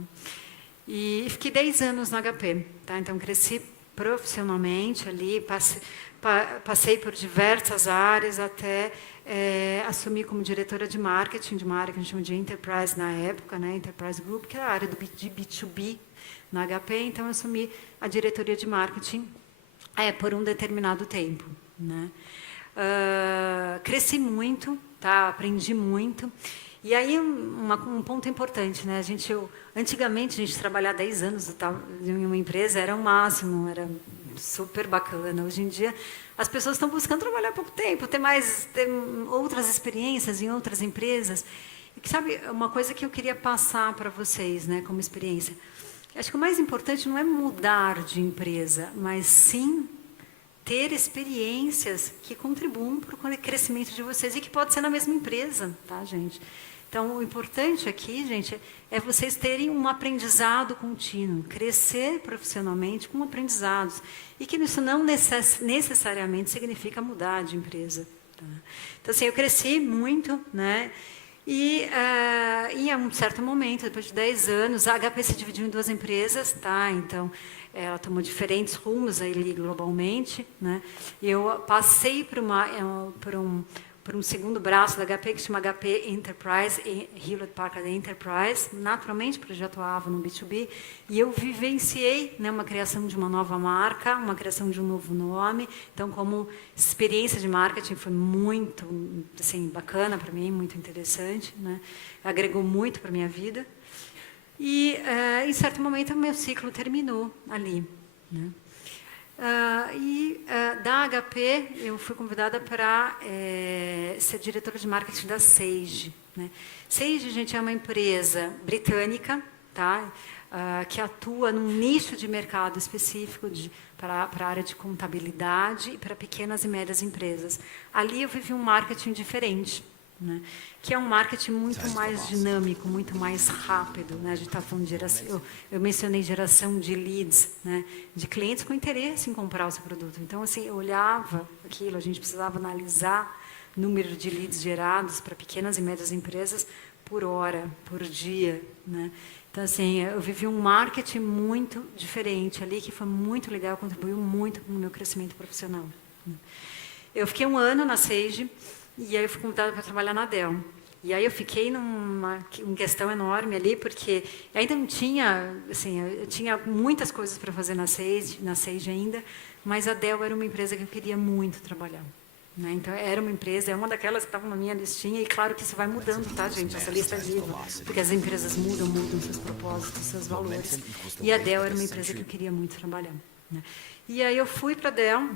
E fiquei 10 anos na HP. Tá? Então, cresci profissionalmente ali, passei por diversas áreas até assumir como diretora de marketing, de uma área que a gente chama de Enterprise na época, né, Enterprise Group, que é a área de B2B na HP. Então, eu assumi a diretoria de marketing por um determinado tempo. Né? Cresci muito, tá? Aprendi muito. E aí, um ponto importante, né? Antigamente, a gente trabalhar 10 anos em uma empresa era o máximo, era super bacana. Hoje em dia, as pessoas estão buscando trabalhar pouco tempo, ter outras experiências em outras empresas. E, sabe, uma coisa que eu queria passar para vocês, né, como experiência. Acho que o mais importante não é mudar de empresa, mas sim ter experiências que contribuam para o crescimento de vocês e que pode ser na mesma empresa, tá, gente? Então, o importante aqui, gente, é vocês terem um aprendizado contínuo, crescer profissionalmente com aprendizados. E que isso não necessariamente significa mudar de empresa. Tá? Então, assim, eu cresci muito, né? E em um certo momento, depois de 10 anos, a HP se dividiu em 2 empresas, tá? Então, ela tomou diferentes rumos ali globalmente, né? Eu passei por um segundo braço da HP, que se chama HP Enterprise, Hewlett Packard Enterprise, naturalmente, porque eu já atuava no B2B, e eu vivenciei, né, uma criação de uma nova marca, uma criação de um novo nome. Então, como experiência de marketing, foi muito assim, bacana para mim, muito interessante, né? Agregou muito para a minha vida. E, em certo momento, o meu ciclo terminou ali, né? Da HP, eu fui convidada para ser diretora de marketing da Sage, né? Sage, gente, é uma empresa britânica, tá? Que atua num nicho de mercado específico para a área de contabilidade e para pequenas e médias empresas. Ali eu vivi um marketing diferente, né? Que é um marketing muito mais dinâmico, muito mais rápido, né? A gente está falando de geração, eu mencionei geração de leads, né? De clientes com interesse em comprar o seu produto. Então, assim, eu olhava aquilo, a gente precisava analisar o número de leads gerados para pequenas e médias empresas por hora, por dia, né? Então, assim, eu vivi um marketing muito diferente ali, que foi muito legal, contribuiu muito no meu crescimento profissional, né? Eu fiquei 1 ano na Sage, e aí eu fui convidada para trabalhar na Dell. E aí eu fiquei numa questão enorme ali, porque ainda não tinha, assim, eu tinha muitas coisas para fazer na Sage ainda, mas a Dell era uma empresa que eu queria muito trabalhar, né? Então, era uma empresa, é uma daquelas que estavam na minha listinha, e claro que isso vai mudando, tá, gente? Essa lista é viva, porque as empresas mudam seus propósitos, seus valores. E a Dell era uma empresa que eu queria muito trabalhar, né? E aí eu fui para a Dell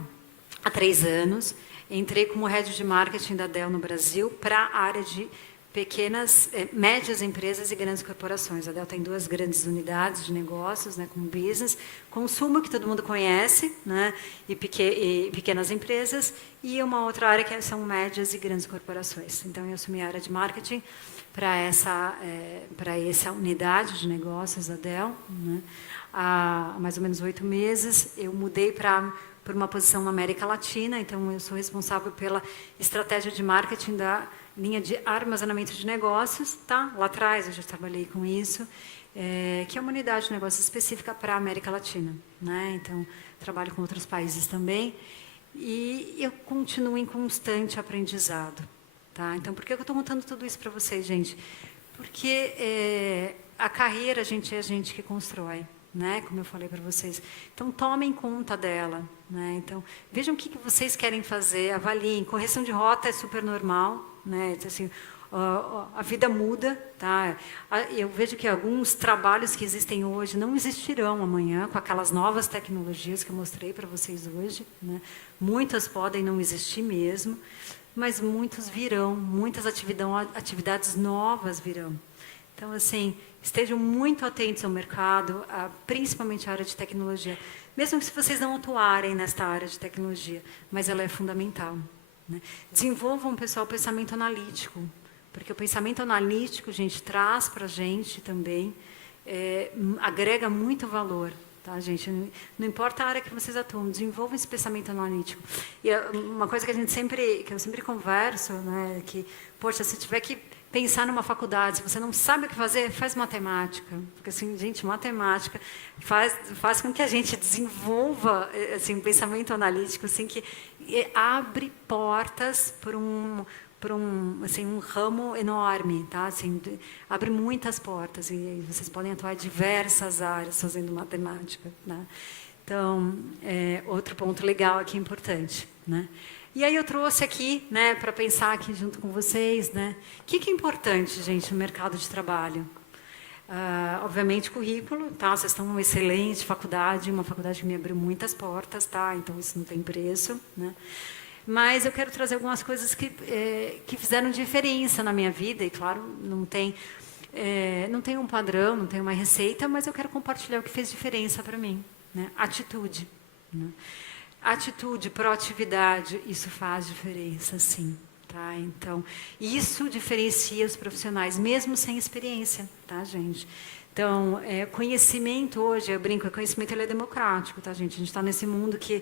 há 3 anos, entrei como head de marketing da Dell no Brasil para a área de pequenas, médias empresas e grandes corporações. A Dell tem 2 grandes unidades de negócios, né, como business, consumo, que todo mundo conhece, né, e pequenas empresas, e uma outra área que são médias e grandes corporações. Então, eu assumi a área de marketing para essa unidade de negócios da Dell, né. Há mais ou menos 8 meses, eu mudei por uma posição na América Latina, então eu sou responsável pela estratégia de marketing da linha de armazenamento de negócios, tá? Lá atrás eu já trabalhei com isso, que é uma unidade de negócios específica para a América Latina, né? Então, trabalho com outros países também, e eu continuo em constante aprendizado, tá? Então, por que eu estou contando tudo isso para vocês, gente? Porque a carreira, gente, é a gente que constrói, né? Como eu falei para vocês. Então, tomem conta dela, né? Então, vejam o que vocês querem fazer, avaliem. Correção de rota é super normal, né? Assim, a vida muda, tá? Eu vejo que alguns trabalhos que existem hoje não existirão amanhã com aquelas novas tecnologias que eu mostrei para vocês hoje, né? Muitas podem não existir mesmo, mas muitos virão, muitas atividades novas virão. Então, assim, estejam muito atentos ao mercado, principalmente a área de tecnologia. Mesmo que se vocês não atuarem nesta área de tecnologia, mas ela é fundamental, né? Desenvolvam, pessoal, o pensamento analítico, porque o pensamento analítico, gente, traz para a gente também, agrega muito valor, tá, gente? Não importa a área que vocês atuam, desenvolvam esse pensamento analítico. E uma coisa que eu sempre converso, né, que, poxa, se tiver que pensar numa faculdade, se você não sabe o que fazer, faz matemática. Porque, assim, gente, matemática faz com que a gente desenvolva, assim, um pensamento analítico, assim, que abre portas para um ramo enorme, tá? Assim, abre muitas portas, e vocês podem atuar em diversas áreas fazendo matemática, né? Então, outro ponto legal aqui, importante, né? E aí eu trouxe aqui, né, para pensar aqui junto com vocês, né, o que é importante, gente, no mercado de trabalho? Obviamente, currículo, tá? Vocês estão numa excelente faculdade, uma faculdade que me abriu muitas portas, tá? Então, isso não tem preço, né? Mas eu quero trazer algumas coisas que fizeram diferença na minha vida, e claro, não tem um padrão, não tem uma receita, mas eu quero compartilhar o que fez diferença para mim, né? Atitude, né? Atitude, proatividade, isso faz diferença, sim, tá? Então, isso diferencia os profissionais, mesmo sem experiência, tá, gente? Então, conhecimento hoje, eu brinco, conhecimento ele é democrático, tá, gente? A gente está nesse mundo que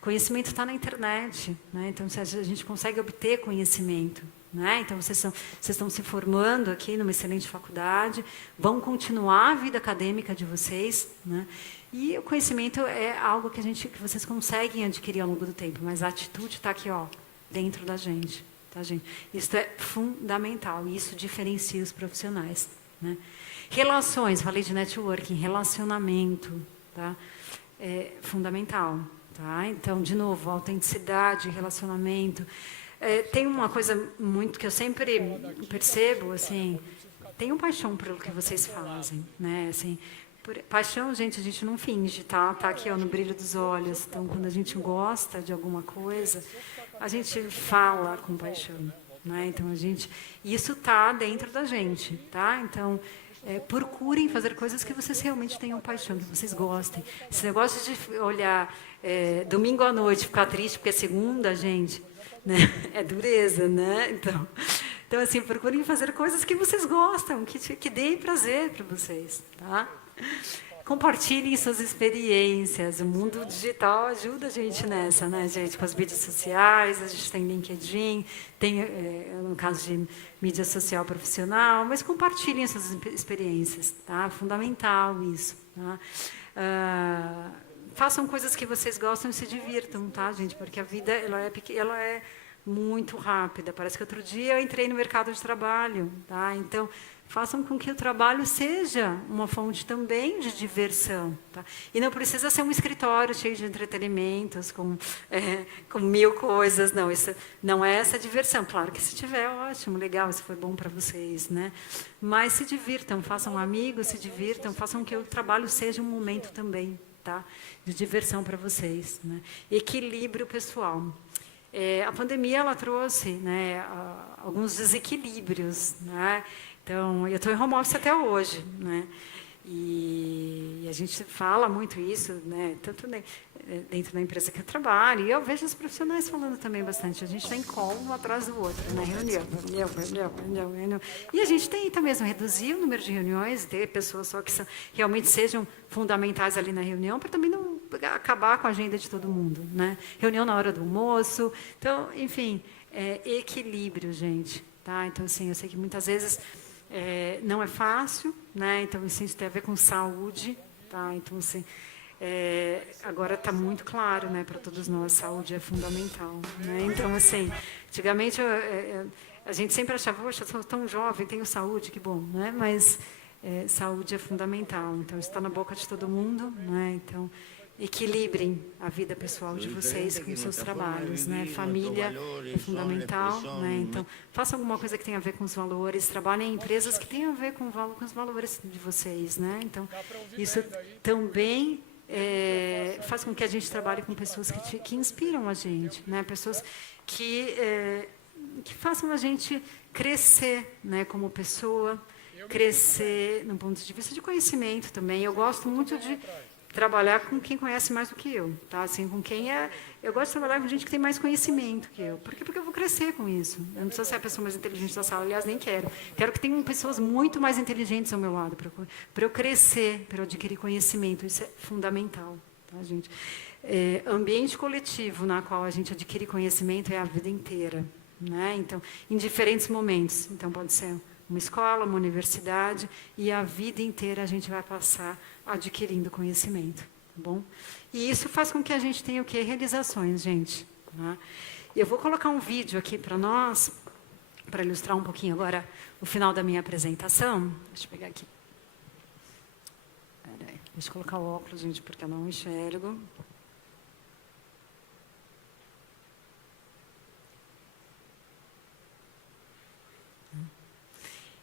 conhecimento está na internet, né? Então, a gente consegue obter conhecimento, né? Então, vocês estão se formando aqui numa excelente faculdade, vão continuar a vida acadêmica de vocês, né? E o conhecimento é algo que vocês conseguem adquirir ao longo do tempo, mas a atitude está aqui, ó, dentro da gente, tá, gente? Isso é fundamental, e isso diferencia os profissionais, né? Relações, falei de networking, relacionamento, tá? É fundamental, tá? Então, de novo, autenticidade, relacionamento. Tem uma coisa muito que eu sempre percebo, assim, tenham paixão pelo que vocês fazem, né? Assim, paixão, gente, a gente não finge, tá? Tá aqui, ó, no brilho dos olhos. Então, quando a gente gosta de alguma coisa, a gente fala com paixão, né? Então, isso tá dentro da gente, tá? Então, procurem fazer coisas que vocês realmente tenham paixão, que vocês gostem. Esse negócio de olhar domingo à noite, ficar triste porque é segunda, gente, né? É dureza, né? Então, assim, procurem fazer coisas que vocês gostam, que deem prazer para vocês, tá? Compartilhem suas experiências. O mundo digital ajuda a gente nessa, né, gente? Com as mídias sociais, a gente tem LinkedIn, tem, no caso de mídia social profissional, mas compartilhem suas experiências, tá? Fundamental isso, tá? Façam coisas que vocês gostam e se divirtam, tá, gente? Porque a vida, ela é muito rápida. Parece que outro dia eu entrei no mercado de trabalho, tá? Então, façam com que o trabalho seja uma fonte também de diversão, tá? E não precisa ser um escritório cheio de entretenimentos, com 1000 coisas, não. Isso não é essa diversão. Claro que se tiver, ótimo, legal, se for bom para vocês, né? Mas se divirtam, façam amigos, se divirtam, façam que o trabalho seja um momento também, tá? De diversão para vocês, né? Equilíbrio pessoal. A pandemia, ela trouxe, né, alguns desequilíbrios, né? Então, eu estou em home office até hoje, né? E a gente fala muito isso, né? Tanto dentro da empresa que eu trabalho, e eu vejo os profissionais falando também bastante. A gente está em call um atrás do outro, né? Reunião. E a gente tenta mesmo reduzir o número de reuniões, ter pessoas só que realmente sejam fundamentais ali na reunião, para também não acabar com a agenda de todo mundo, né? Reunião na hora do almoço. Então, enfim, equilíbrio, gente, tá? Então, assim, eu sei que muitas vezes não é fácil, né? Então, isso tem a ver com saúde, tá? Então, assim, agora está muito claro, né, para todos nós, saúde é fundamental, né? Então, assim, antigamente a gente sempre achava, poxa, eu sou tão jovem, tenho saúde, que bom, né? Mas saúde é fundamental. Então, está na boca de todo mundo, né? Então, equilibrem a vida pessoal de vocês com seus trabalhos, né? Família é fundamental, né? Então, façam alguma coisa que tenha a ver com os valores, trabalhem em empresas que tenham a ver com os valores de vocês, né? Então, isso também faz com que a gente trabalhe com pessoas que inspiram a gente, né? Pessoas que façam a gente crescer, né? Como pessoa, crescer no ponto de vista de conhecimento também. Eu gosto muito de trabalhar com quem conhece mais do que eu, tá? Assim, com quem eu gosto de trabalhar com gente que tem mais conhecimento que eu. Por quê? Porque eu vou crescer com isso. Eu não preciso ser a pessoa mais inteligente da sala, aliás, nem quero. Quero que tenham pessoas muito mais inteligentes ao meu lado, para eu crescer, para eu adquirir conhecimento. Isso é fundamental, tá, gente? Ambiente coletivo na qual a gente adquire conhecimento é a vida inteira, né? Então, em diferentes momentos. Então, pode ser uma escola, uma universidade, e a vida inteira a gente vai passar adquirindo conhecimento, tá bom? E isso faz com que a gente tenha o quê? Realizações, gente. Tá? Eu vou colocar um vídeo aqui para nós, para ilustrar um pouquinho agora o final da minha apresentação. Deixa eu pegar aqui. Peraí, deixa eu colocar o óculos, gente, porque eu não enxergo.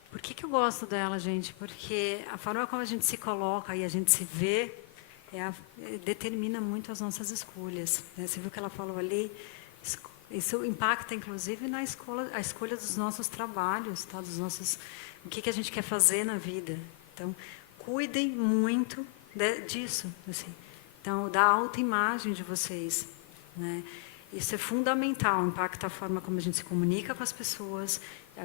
Por que eu gosto dela, gente? Porque a forma como a gente se coloca e a gente se vê determina muito as nossas escolhas, né? Você viu que ela falou ali? Isso impacta, inclusive, a escolha dos nossos trabalhos, tá? O que a gente quer fazer na vida. Então, cuidem muito disso. Assim. Então, da autoimagem de vocês, né? Isso é fundamental, impacta a forma como a gente se comunica com as pessoas,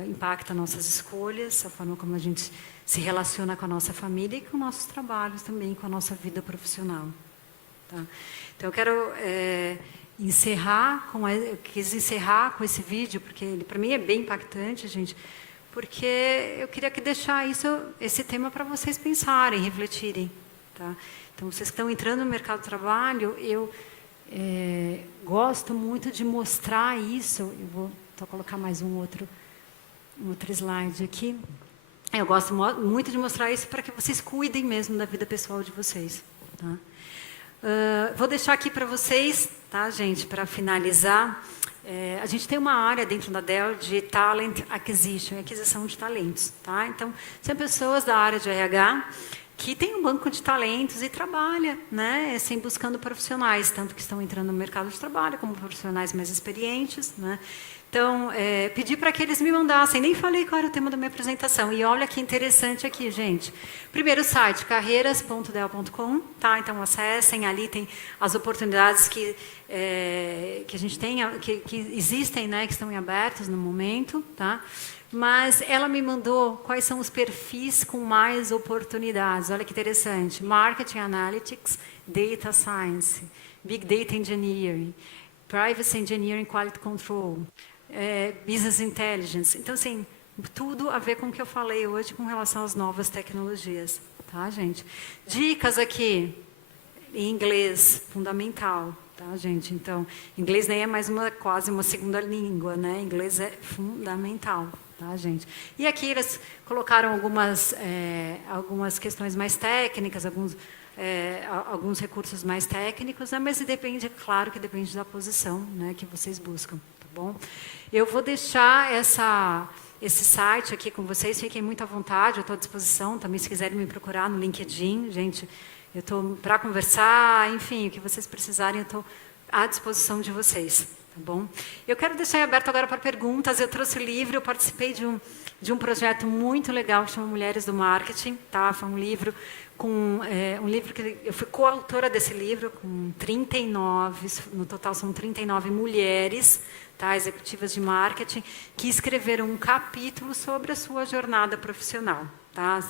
impacta nossas escolhas, a forma como a gente se relaciona com a nossa família e com nossos trabalhos também, com a nossa vida profissional. Tá? Então, eu quero quis encerrar com esse vídeo, porque ele, para mim, é bem impactante, gente, porque eu queria deixar esse tema para vocês pensarem, refletirem. Tá? Então, vocês que estão entrando no mercado de trabalho, eu gosto muito de mostrar isso. Eu vou colocar mais um outro slide aqui. Eu gosto muito de mostrar isso para que vocês cuidem mesmo da vida pessoal de vocês. Tá? Vou deixar aqui para vocês, tá, gente, para finalizar. A gente tem uma área dentro da Dell de Talent Acquisition, aquisição de talentos. Tá? Então, são pessoas da área de RH que tem um banco de talentos e trabalha, né, assim, buscando profissionais, tanto que estão entrando no mercado de trabalho, como profissionais mais experientes. Né? Então, pedi para que eles me mandassem, nem falei qual era o tema da minha apresentação. E olha que interessante aqui, gente. Primeiro o site, carreiras.dell.com, tá? Então, acessem, ali tem as oportunidades que a gente tem, que existem, né, que estão em abertos no momento, tá? Mas ela me mandou quais são os perfis com mais oportunidades. Olha que interessante. Marketing Analytics, Data Science, Big Data Engineering, Privacy Engineering Quality Control, Business Intelligence. Então, assim, tudo a ver com o que eu falei hoje com relação às novas tecnologias. Tá, gente? Dicas aqui. Em inglês, fundamental. Tá, gente? Então, inglês nem é mais quase uma segunda língua, né? Inglês é fundamental. Tá, gente? E aqui eles colocaram algumas questões mais técnicas, alguns recursos mais técnicos, né? Mas depende, claro que depende da posição, né, que vocês buscam. Tá bom? Eu vou deixar esse site aqui com vocês, fiquem muito à vontade, eu estou à disposição, também se quiserem me procurar no LinkedIn, gente, eu estou para conversar, enfim, o que vocês precisarem, eu estou à disposição de vocês. Tá bom? Eu quero deixar em aberto agora para perguntas. Eu trouxe o livro, eu participei de um projeto muito legal que chama Mulheres do Marketing. Tá? Foi um livro que eu fui coautora desse livro, com 39, no total são 39 mulheres, tá? Executivas de marketing, que escreveram um capítulo sobre a sua jornada profissional. Tá?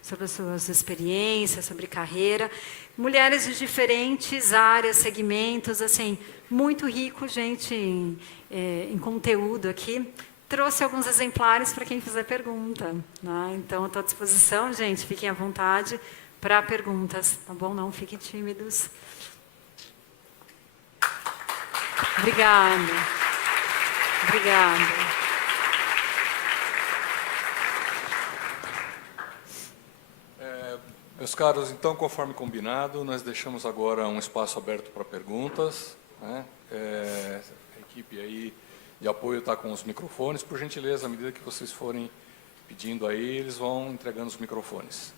Sobre as suas experiências, sobre carreira. Mulheres de diferentes áreas, segmentos, assim, muito rico, gente, em conteúdo aqui. Trouxe alguns exemplares para quem fizer pergunta. Né? Então, estou à disposição, gente, fiquem à vontade para perguntas, tá bom? Não fiquem tímidos. Obrigada. Obrigada. Meus caros, então, conforme combinado, nós deixamos agora um espaço aberto para perguntas. Né? A equipe aí de apoio está com os microfones. Por gentileza, à medida que vocês forem pedindo aí, eles vão entregando os microfones.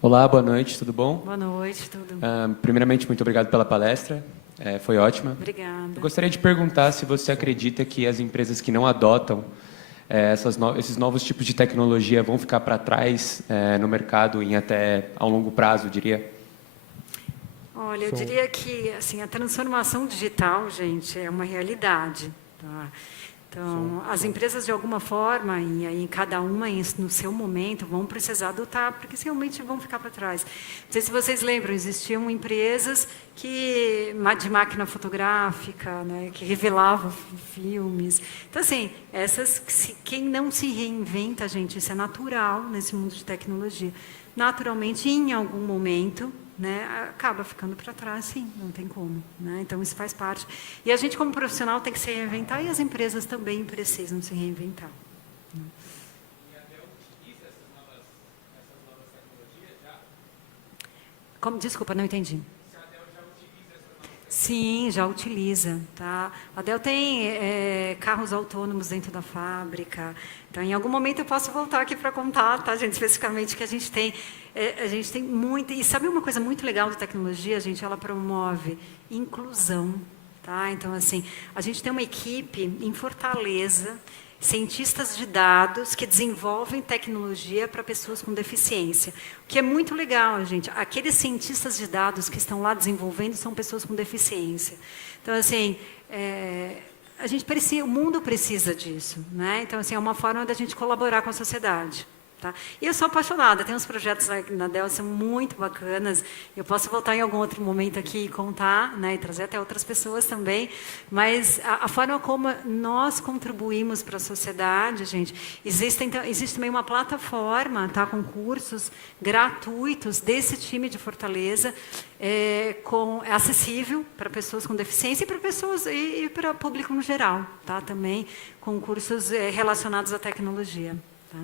Olá, boa noite, tudo bom? Boa noite, tudo. Primeiramente, muito obrigado pela palestra, foi ótima. Obrigada. Eu gostaria de perguntar se você acredita que as empresas que não adotam esses novos tipos de tecnologia vão ficar para trás no mercado em até a longo prazo, diria? Olha, eu diria que assim, a transformação digital, gente, é uma realidade. Tá? Então, as empresas, de alguma forma, e aí cada uma no seu momento, vão precisar adotar, porque realmente vão ficar para trás. Não sei se vocês lembram, existiam empresas de máquina fotográfica, né, que revelavam filmes. Então, assim, quem não se reinventa, gente, isso é natural nesse mundo de tecnologia. Naturalmente, em algum momento, né, acaba ficando para trás, sim, não tem como. Né? Então, isso faz parte. E a gente, como profissional, tem que se reinventar e as empresas também precisam se reinventar. E a Dell utiliza essas novas tecnologias já? Desculpa, não entendi. Se a Dell já utiliza essas novas tecnologias? Sim, já utiliza. Tá? A Dell tem carros autônomos dentro da fábrica. Então, em algum momento, eu posso voltar aqui para contar, tá, gente, especificamente, que a gente tem muita... E sabe uma coisa muito legal da tecnologia, gente? Ela promove inclusão. Tá? Então, assim, a gente tem uma equipe em Fortaleza, cientistas de dados que desenvolvem tecnologia para pessoas com deficiência. O que é muito legal, gente. Aqueles cientistas de dados que estão lá desenvolvendo são pessoas com deficiência. Então, assim... o mundo precisa disso, né? Então, assim, é uma forma da gente colaborar com a sociedade, Tá? E eu sou apaixonada, tem uns projetos na Dell que são muito bacanas, eu posso voltar em algum outro momento aqui e contar, né, e trazer até outras pessoas também, mas a forma como nós contribuímos para a sociedade, gente, existe também uma plataforma, tá, com cursos gratuitos desse time de Fortaleza, é acessível para pessoas com deficiência e para pessoas e para o público no geral, tá? Também com cursos relacionados à tecnologia. Tá?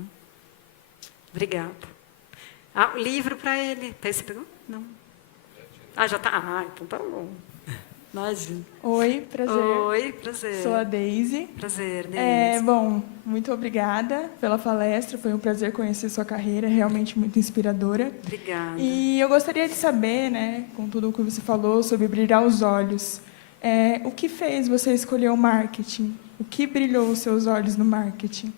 Obrigada. O livro para ele. Você pegou? Não. Já está. Então tá bom. Imagina. Oi, prazer. Oi, prazer. Sou a Daisy. Prazer, Daisy. Bom, muito obrigada pela palestra. Foi um prazer conhecer sua carreira, realmente muito inspiradora. Obrigada. E eu gostaria de saber, né, com tudo o que você falou sobre brilhar os olhos, o que fez você escolher o marketing? O que brilhou os seus olhos no marketing?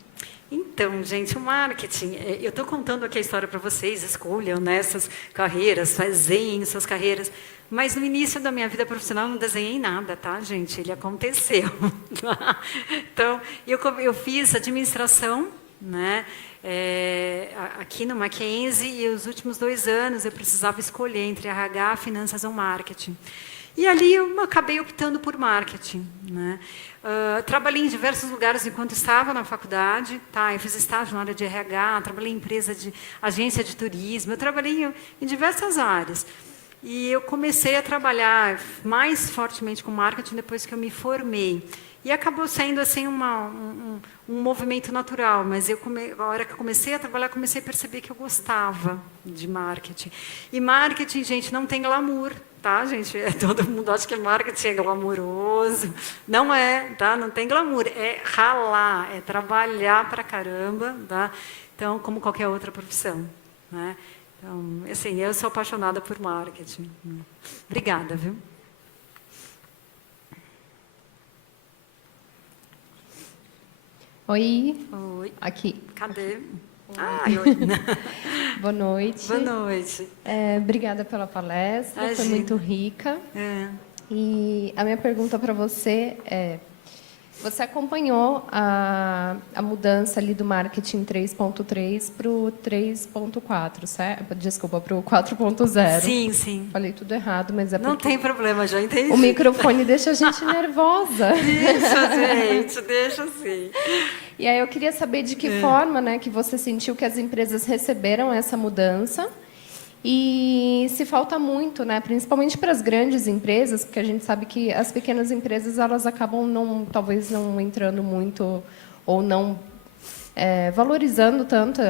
Então, gente, o marketing, eu estou contando aqui a história para vocês, escolham nessas carreiras, desenhem suas carreiras, mas no início da minha vida profissional eu não desenhei nada, tá, gente? Ele aconteceu. Então, eu fiz administração, né, aqui no Mackenzie, e os últimos 2 anos eu precisava escolher entre RH, finanças ou marketing. E ali eu acabei optando por marketing, né? Trabalhei em diversos lugares enquanto estava na faculdade, tá? Eu fiz estágio na área de RH, trabalhei em empresa de agência de turismo, eu trabalhei em diversas áreas. E eu comecei a trabalhar mais fortemente com marketing depois que eu me formei. E acabou sendo assim um movimento natural, mas a hora que eu comecei a trabalhar, comecei a perceber que eu gostava de marketing. E marketing, gente, não tem glamour, tá, gente? Todo mundo acha que marketing é glamouroso. Não é, tá? Não tem glamour. É ralar, é trabalhar pra caramba, tá? Então, como qualquer outra profissão, né? Então, assim, eu sou apaixonada por marketing. Obrigada, viu? Oi. Oi. Aqui. Cadê? Oi. Boa noite. Boa noite. Obrigada pela palestra, foi Imagina. muito rica. E a minha pergunta para você é: você acompanhou a mudança ali do marketing 3.3 para o 3.4, certo? Desculpa, para o 4.0. Sim, sim. Falei tudo errado, mas é porque Não tem problema, já entendi. o microfone deixa a gente nervosa. Deixa, gente, deixa assim. E aí eu queria saber de que forma, né, que você sentiu que as empresas receberam essa mudança e se falta muito, né, principalmente para as grandes empresas, porque a gente sabe que as pequenas empresas elas acabam talvez não entrando muito ou não valorizando tanto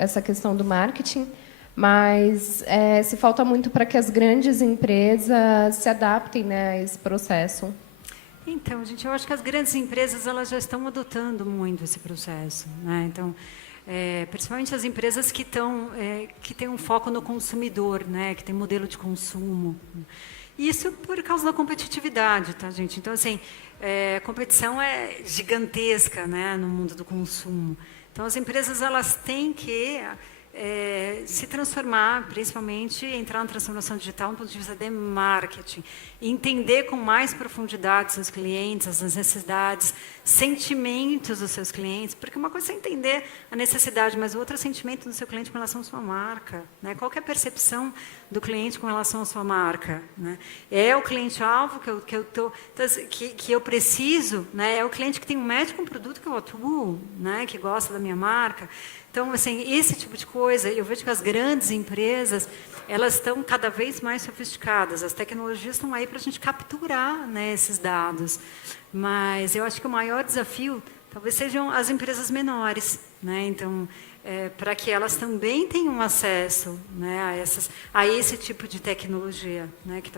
essa questão do marketing, mas se falta muito para que as grandes empresas se adaptem, né, a esse processo. Então, gente, eu acho que as grandes empresas elas já estão adotando muito esse processo, né? Então, principalmente as empresas que têm um foco no consumidor, né? Que tem modelo de consumo. Isso por causa da competitividade, tá, gente? Então, assim, a competição é gigantesca, né? No mundo do consumo. Então, as empresas elas têm que se transformar, principalmente entrar na transformação digital do ponto de vista de marketing, entender com mais profundidade seus clientes, as necessidades, sentimentos dos seus clientes, porque uma coisa é entender a necessidade, mas outra é o sentimento do seu cliente com relação à sua marca, né? Qual que é a percepção do cliente com relação à sua marca, né? É o cliente-alvo que eu preciso, né? É o cliente que tem um match com o produto que eu atuo, né? Que gosta da minha marca. Então, assim, esse tipo de coisa, eu vejo que as grandes empresas, elas estão cada vez mais sofisticadas. As tecnologias estão aí para a gente capturar, né, esses dados. Mas eu acho que o maior desafio talvez sejam as empresas menores, né? Então, para que elas também tenham acesso, né, a esse tipo de tecnologia, né, que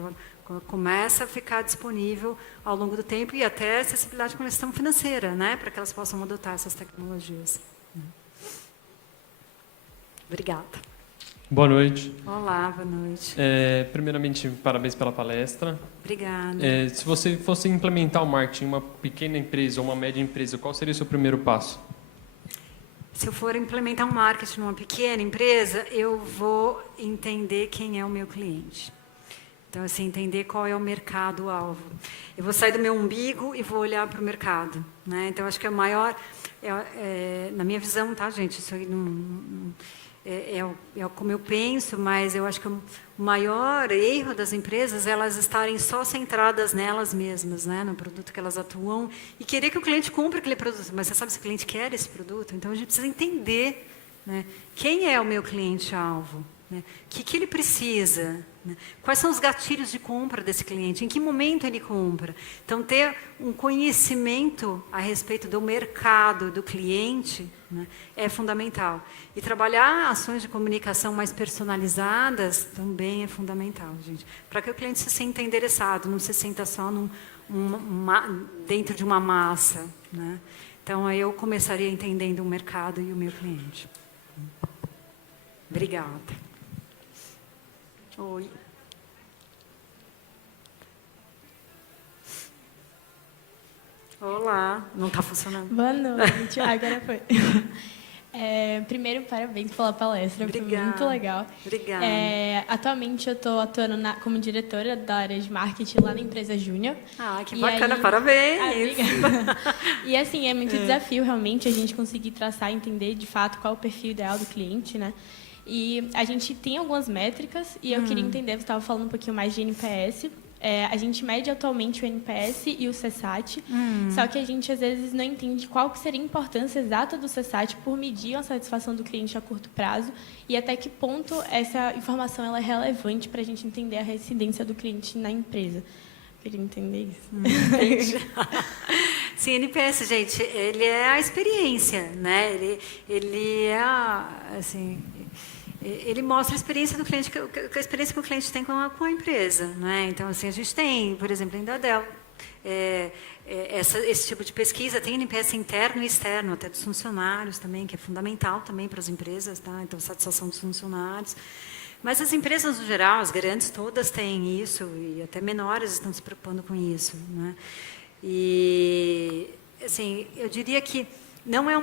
começa a ficar disponível ao longo do tempo e até acessibilidade com a questão financeira, né, para que elas possam adotar essas tecnologias. Obrigada. Boa noite. Olá, boa noite. Primeiramente, parabéns pela palestra. Obrigada. Se você fosse implementar o marketing em uma pequena empresa ou uma média empresa, qual seria o seu primeiro passo? Se eu for implementar um marketing numa pequena empresa, eu vou entender quem é o meu cliente. Então, assim, entender qual é o mercado-alvo. Eu vou sair do meu umbigo e vou olhar para o mercado, né? Então, acho que é o maior, na minha visão, tá, gente? Isso aí não é como eu penso, mas eu acho que o maior erro das empresas é elas estarem só centradas nelas mesmas, né? No produto que elas atuam, e querer que o cliente compre aquele produto. Mas você sabe se o cliente quer esse produto? Então, a gente precisa entender, né, quem é o meu cliente-alvo. Né? O que ele precisa? Né? Quais são os gatilhos de compra desse cliente? Em que momento ele compra? Então, ter um conhecimento a respeito do mercado do cliente, né, é fundamental. E trabalhar ações de comunicação mais personalizadas também é fundamental, gente. Para que o cliente se sinta interessado, não se sinta só dentro de uma massa. Né? Então, aí eu começaria entendendo o mercado e o meu cliente. Obrigada. Oi. Olá, não está funcionando. Boa noite, agora foi. Primeiro, parabéns pela palestra, Obrigada. Foi muito legal. Obrigada. Atualmente, eu estou atuando como diretora da área de marketing lá na empresa Júnior. Ah, que bacana, parabéns! Obrigada. E assim, é muito desafio, realmente, a gente conseguir traçar e entender, de fato, qual é o perfil ideal do cliente, né? E a gente tem algumas métricas, e eu queria entender, você estava falando um pouquinho mais de NPS. A gente mede atualmente o NPS e o CSAT, só que a gente, às vezes, não entende qual que seria a importância exata do CSAT por medir a satisfação do cliente a curto prazo e até que ponto essa informação ela é relevante para a gente entender a residência do cliente na empresa. Eu queria entender isso. Sim, NPS, gente, ele é a experiência, né? Ele é assim... Ele mostra a experiência do cliente, a experiência que o cliente tem com a empresa, né? Então, assim, a gente tem, por exemplo, em Dadel, esse tipo de pesquisa, tem NPS interno e externo, até dos funcionários também, que é fundamental também para as empresas, tá? Então, satisfação dos funcionários. Mas as empresas, no geral, as grandes todas têm isso, e até menores estão se preocupando com isso, né? E, assim, eu diria que não é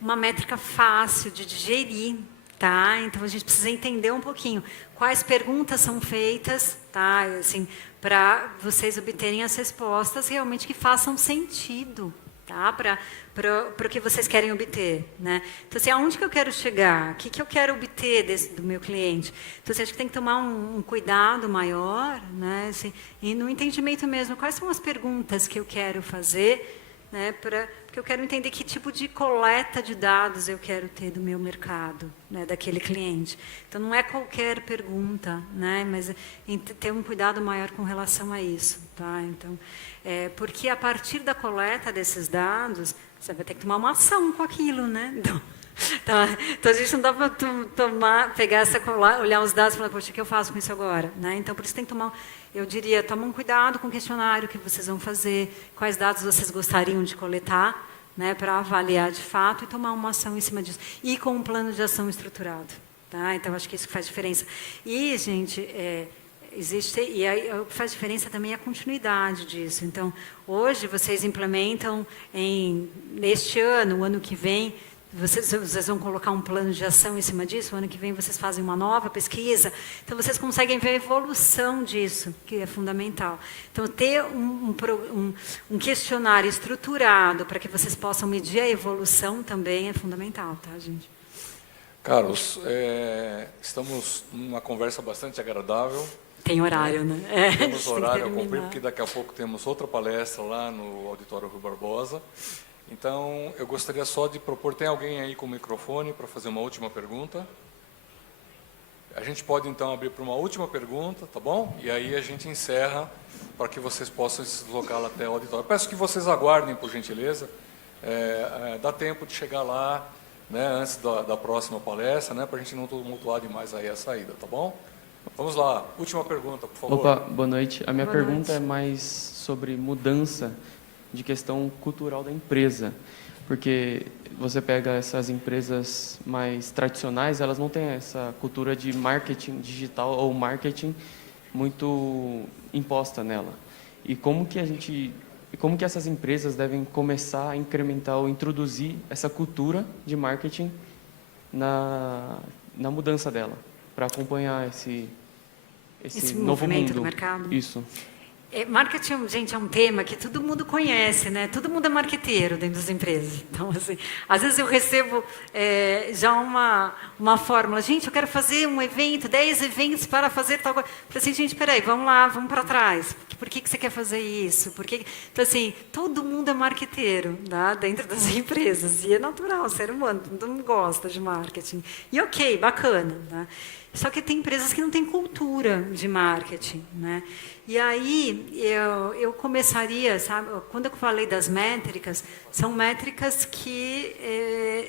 uma métrica fácil de digerir, tá? Então, a gente precisa entender um pouquinho quais perguntas são feitas, tá? Assim, para vocês obterem as respostas realmente que façam sentido, tá? Para o que vocês querem obter, né? Então, assim, aonde que eu quero chegar? O que eu quero obter do meu cliente? Então, assim, acho que tem que tomar um cuidado maior, né? Assim, e no entendimento mesmo, quais são as perguntas que eu quero fazer, né, porque eu quero entender que tipo de coleta de dados eu quero ter do meu mercado, né, daquele cliente. Então, não é qualquer pergunta, né, mas ter um cuidado maior com relação a isso. Tá? Então, porque a partir da coleta desses dados, você vai ter que tomar uma ação com aquilo. Né? Então, a gente não dá para pegar olhar os dados e falar, poxa, o que eu faço com isso agora? Né? Então, por isso tem que tomar... Eu diria, toma um cuidado com o questionário que vocês vão fazer, quais dados vocês gostariam de coletar, né, para avaliar de fato e tomar uma ação em cima disso. E com um plano de ação estruturado. Tá? Então, acho que isso que faz diferença. E, gente, e aí, o que faz diferença também é a continuidade disso. Então, hoje, vocês implementam, neste ano, o ano que vem, vocês vão colocar um plano de ação em cima disso, o ano que vem vocês fazem uma nova pesquisa, então vocês conseguem ver a evolução disso, que é fundamental. Então, ter um questionário estruturado para que vocês possam medir a evolução também é fundamental, tá, gente? Carlos, estamos numa conversa bastante agradável. Tem horário, né? Temos horário a cumprir, porque daqui a pouco temos outra palestra lá no Auditório Rui Barbosa. Então, eu gostaria só de propor, tem alguém aí com o microfone para fazer uma última pergunta? A gente pode, então, abrir para uma última pergunta, tá bom? E aí a gente encerra para que vocês possam se deslocar lá até o auditório. Peço que vocês aguardem, por gentileza. Dá tempo de chegar lá, né, antes da próxima palestra, né, para a gente não tumultuar demais aí a saída, tá bom? Vamos lá, última pergunta, por favor. Opa, boa noite. A minha pergunta é mais sobre mudança de questão cultural da empresa, porque você pega essas empresas mais tradicionais, elas não têm essa cultura de marketing digital ou marketing muito imposta nela. E como que essas empresas devem começar a incrementar ou introduzir essa cultura de marketing na mudança dela? para acompanhar esse novo movimento mundo. do mercado. Isso. Marketing, gente, é um tema que todo mundo conhece, né? Todo mundo é marqueteiro dentro das empresas. Então, assim, às vezes eu recebo já uma fórmula. Gente, eu quero fazer um evento, 10 eventos para fazer tal coisa. Eu falei assim, gente, peraí, vamos lá, vamos para trás. Por que você quer fazer isso? Então, assim, todo mundo é marqueteiro, tá? Dentro das empresas. E é natural, ser humano, todo mundo gosta de marketing. E ok, bacana, tá? Só que tem empresas que não têm cultura de marketing, né? E aí eu começaria, sabe? Quando eu falei das métricas, são métricas que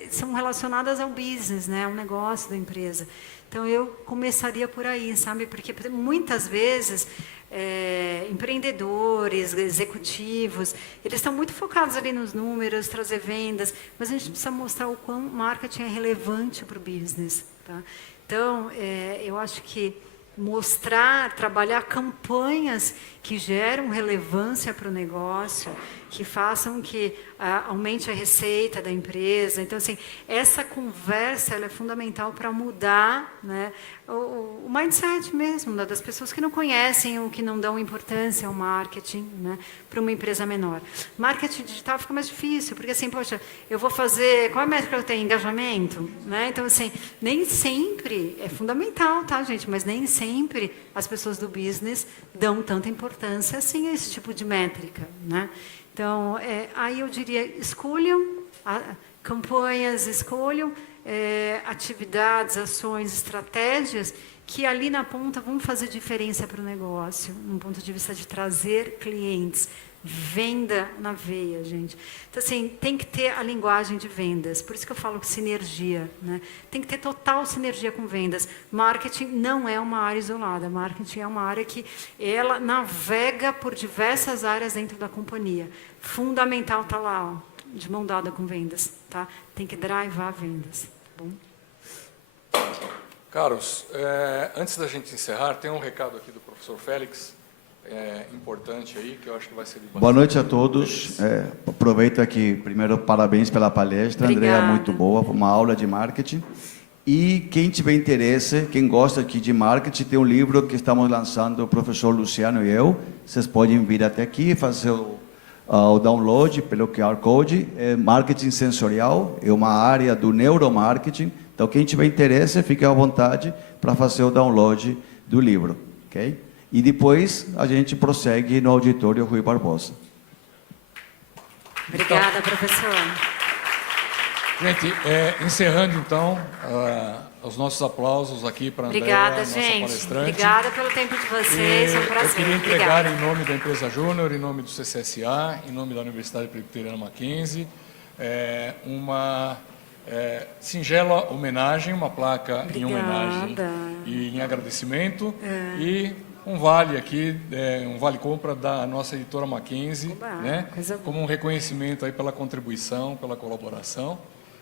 são relacionadas ao business, né? Ao negócio da empresa. Então eu começaria por aí, sabe? Porque muitas vezes empreendedores, executivos, eles estão muito focados ali nos números, trazer vendas, mas a gente precisa mostrar o quão marketing é relevante para o business, tá? Então, eu acho que mostrar, trabalhar campanhas que geram relevância para o negócio, que façam que aumente a receita da empresa. Então, assim, essa conversa ela é fundamental para mudar, né, o mindset mesmo, né, das pessoas que não conhecem ou que não dão importância ao marketing, né, para uma empresa menor. Marketing digital fica mais difícil, porque assim, poxa, eu vou fazer... Qual é a métrica que eu tenho? Engajamento? Né? Então, assim, nem sempre... É fundamental, tá, gente? Mas nem sempre as pessoas do business dão tanta importância assim a esse tipo de métrica, né? Então, aí eu diria, escolham campanhas, escolham atividades, ações, estratégias que ali na ponta vão fazer diferença para o negócio, no ponto de vista de trazer clientes, venda na veia, gente. Então, assim, tem que ter a linguagem de vendas. Por isso que eu falo sinergia, né? Tem que ter total sinergia com vendas. Marketing não é uma área isolada. Marketing é uma área que ela navega por diversas áreas dentro da companhia. Fundamental está lá, ó, de mão dada com vendas, tá? Tem que drivar vendas, tá bom? Caros, antes da gente encerrar, tem um recado aqui do professor Félix, importante aí, que eu acho que vai ser de bastante. Boa noite a todos. Aproveito aqui, primeiro, parabéns pela palestra. Obrigada. Andrea, muito boa, uma aula de marketing. E quem tiver interesse, quem gosta aqui de marketing, tem um livro que estamos lançando, o professor Luciano e eu. Vocês podem vir até aqui, fazer o download pelo QR Code. Marketing sensorial é uma área do neuromarketing. Então, quem tiver interesse, fique à vontade para fazer o download do livro, ok? E depois a gente prossegue no auditório Rui Barbosa. Obrigada, professor. Gente, encerrando então os nossos aplausos aqui para a Andrea, Obrigada, nossa gente. palestrante. Obrigada pelo tempo de vocês, foi um prazer. Eu queria entregar Obrigada. em nome da empresa Júnior, em nome do CCSA, em nome da Universidade Presbiteriana Mackenzie, uma singela homenagem, uma placa em homenagem e em agradecimento, e um vale aqui, um vale compra da nossa editora Mackenzie, né, como um reconhecimento aí pela contribuição, pela colaboração,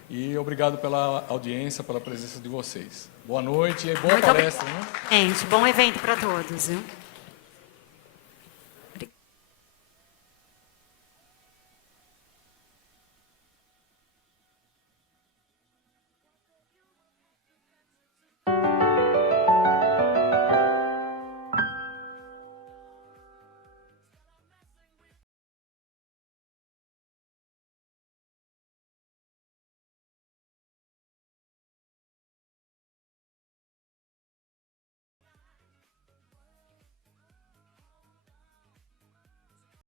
e obrigado pela audiência, pela presença de vocês. Boa noite e boa palestra, né? Gente, bom evento para todos, viu?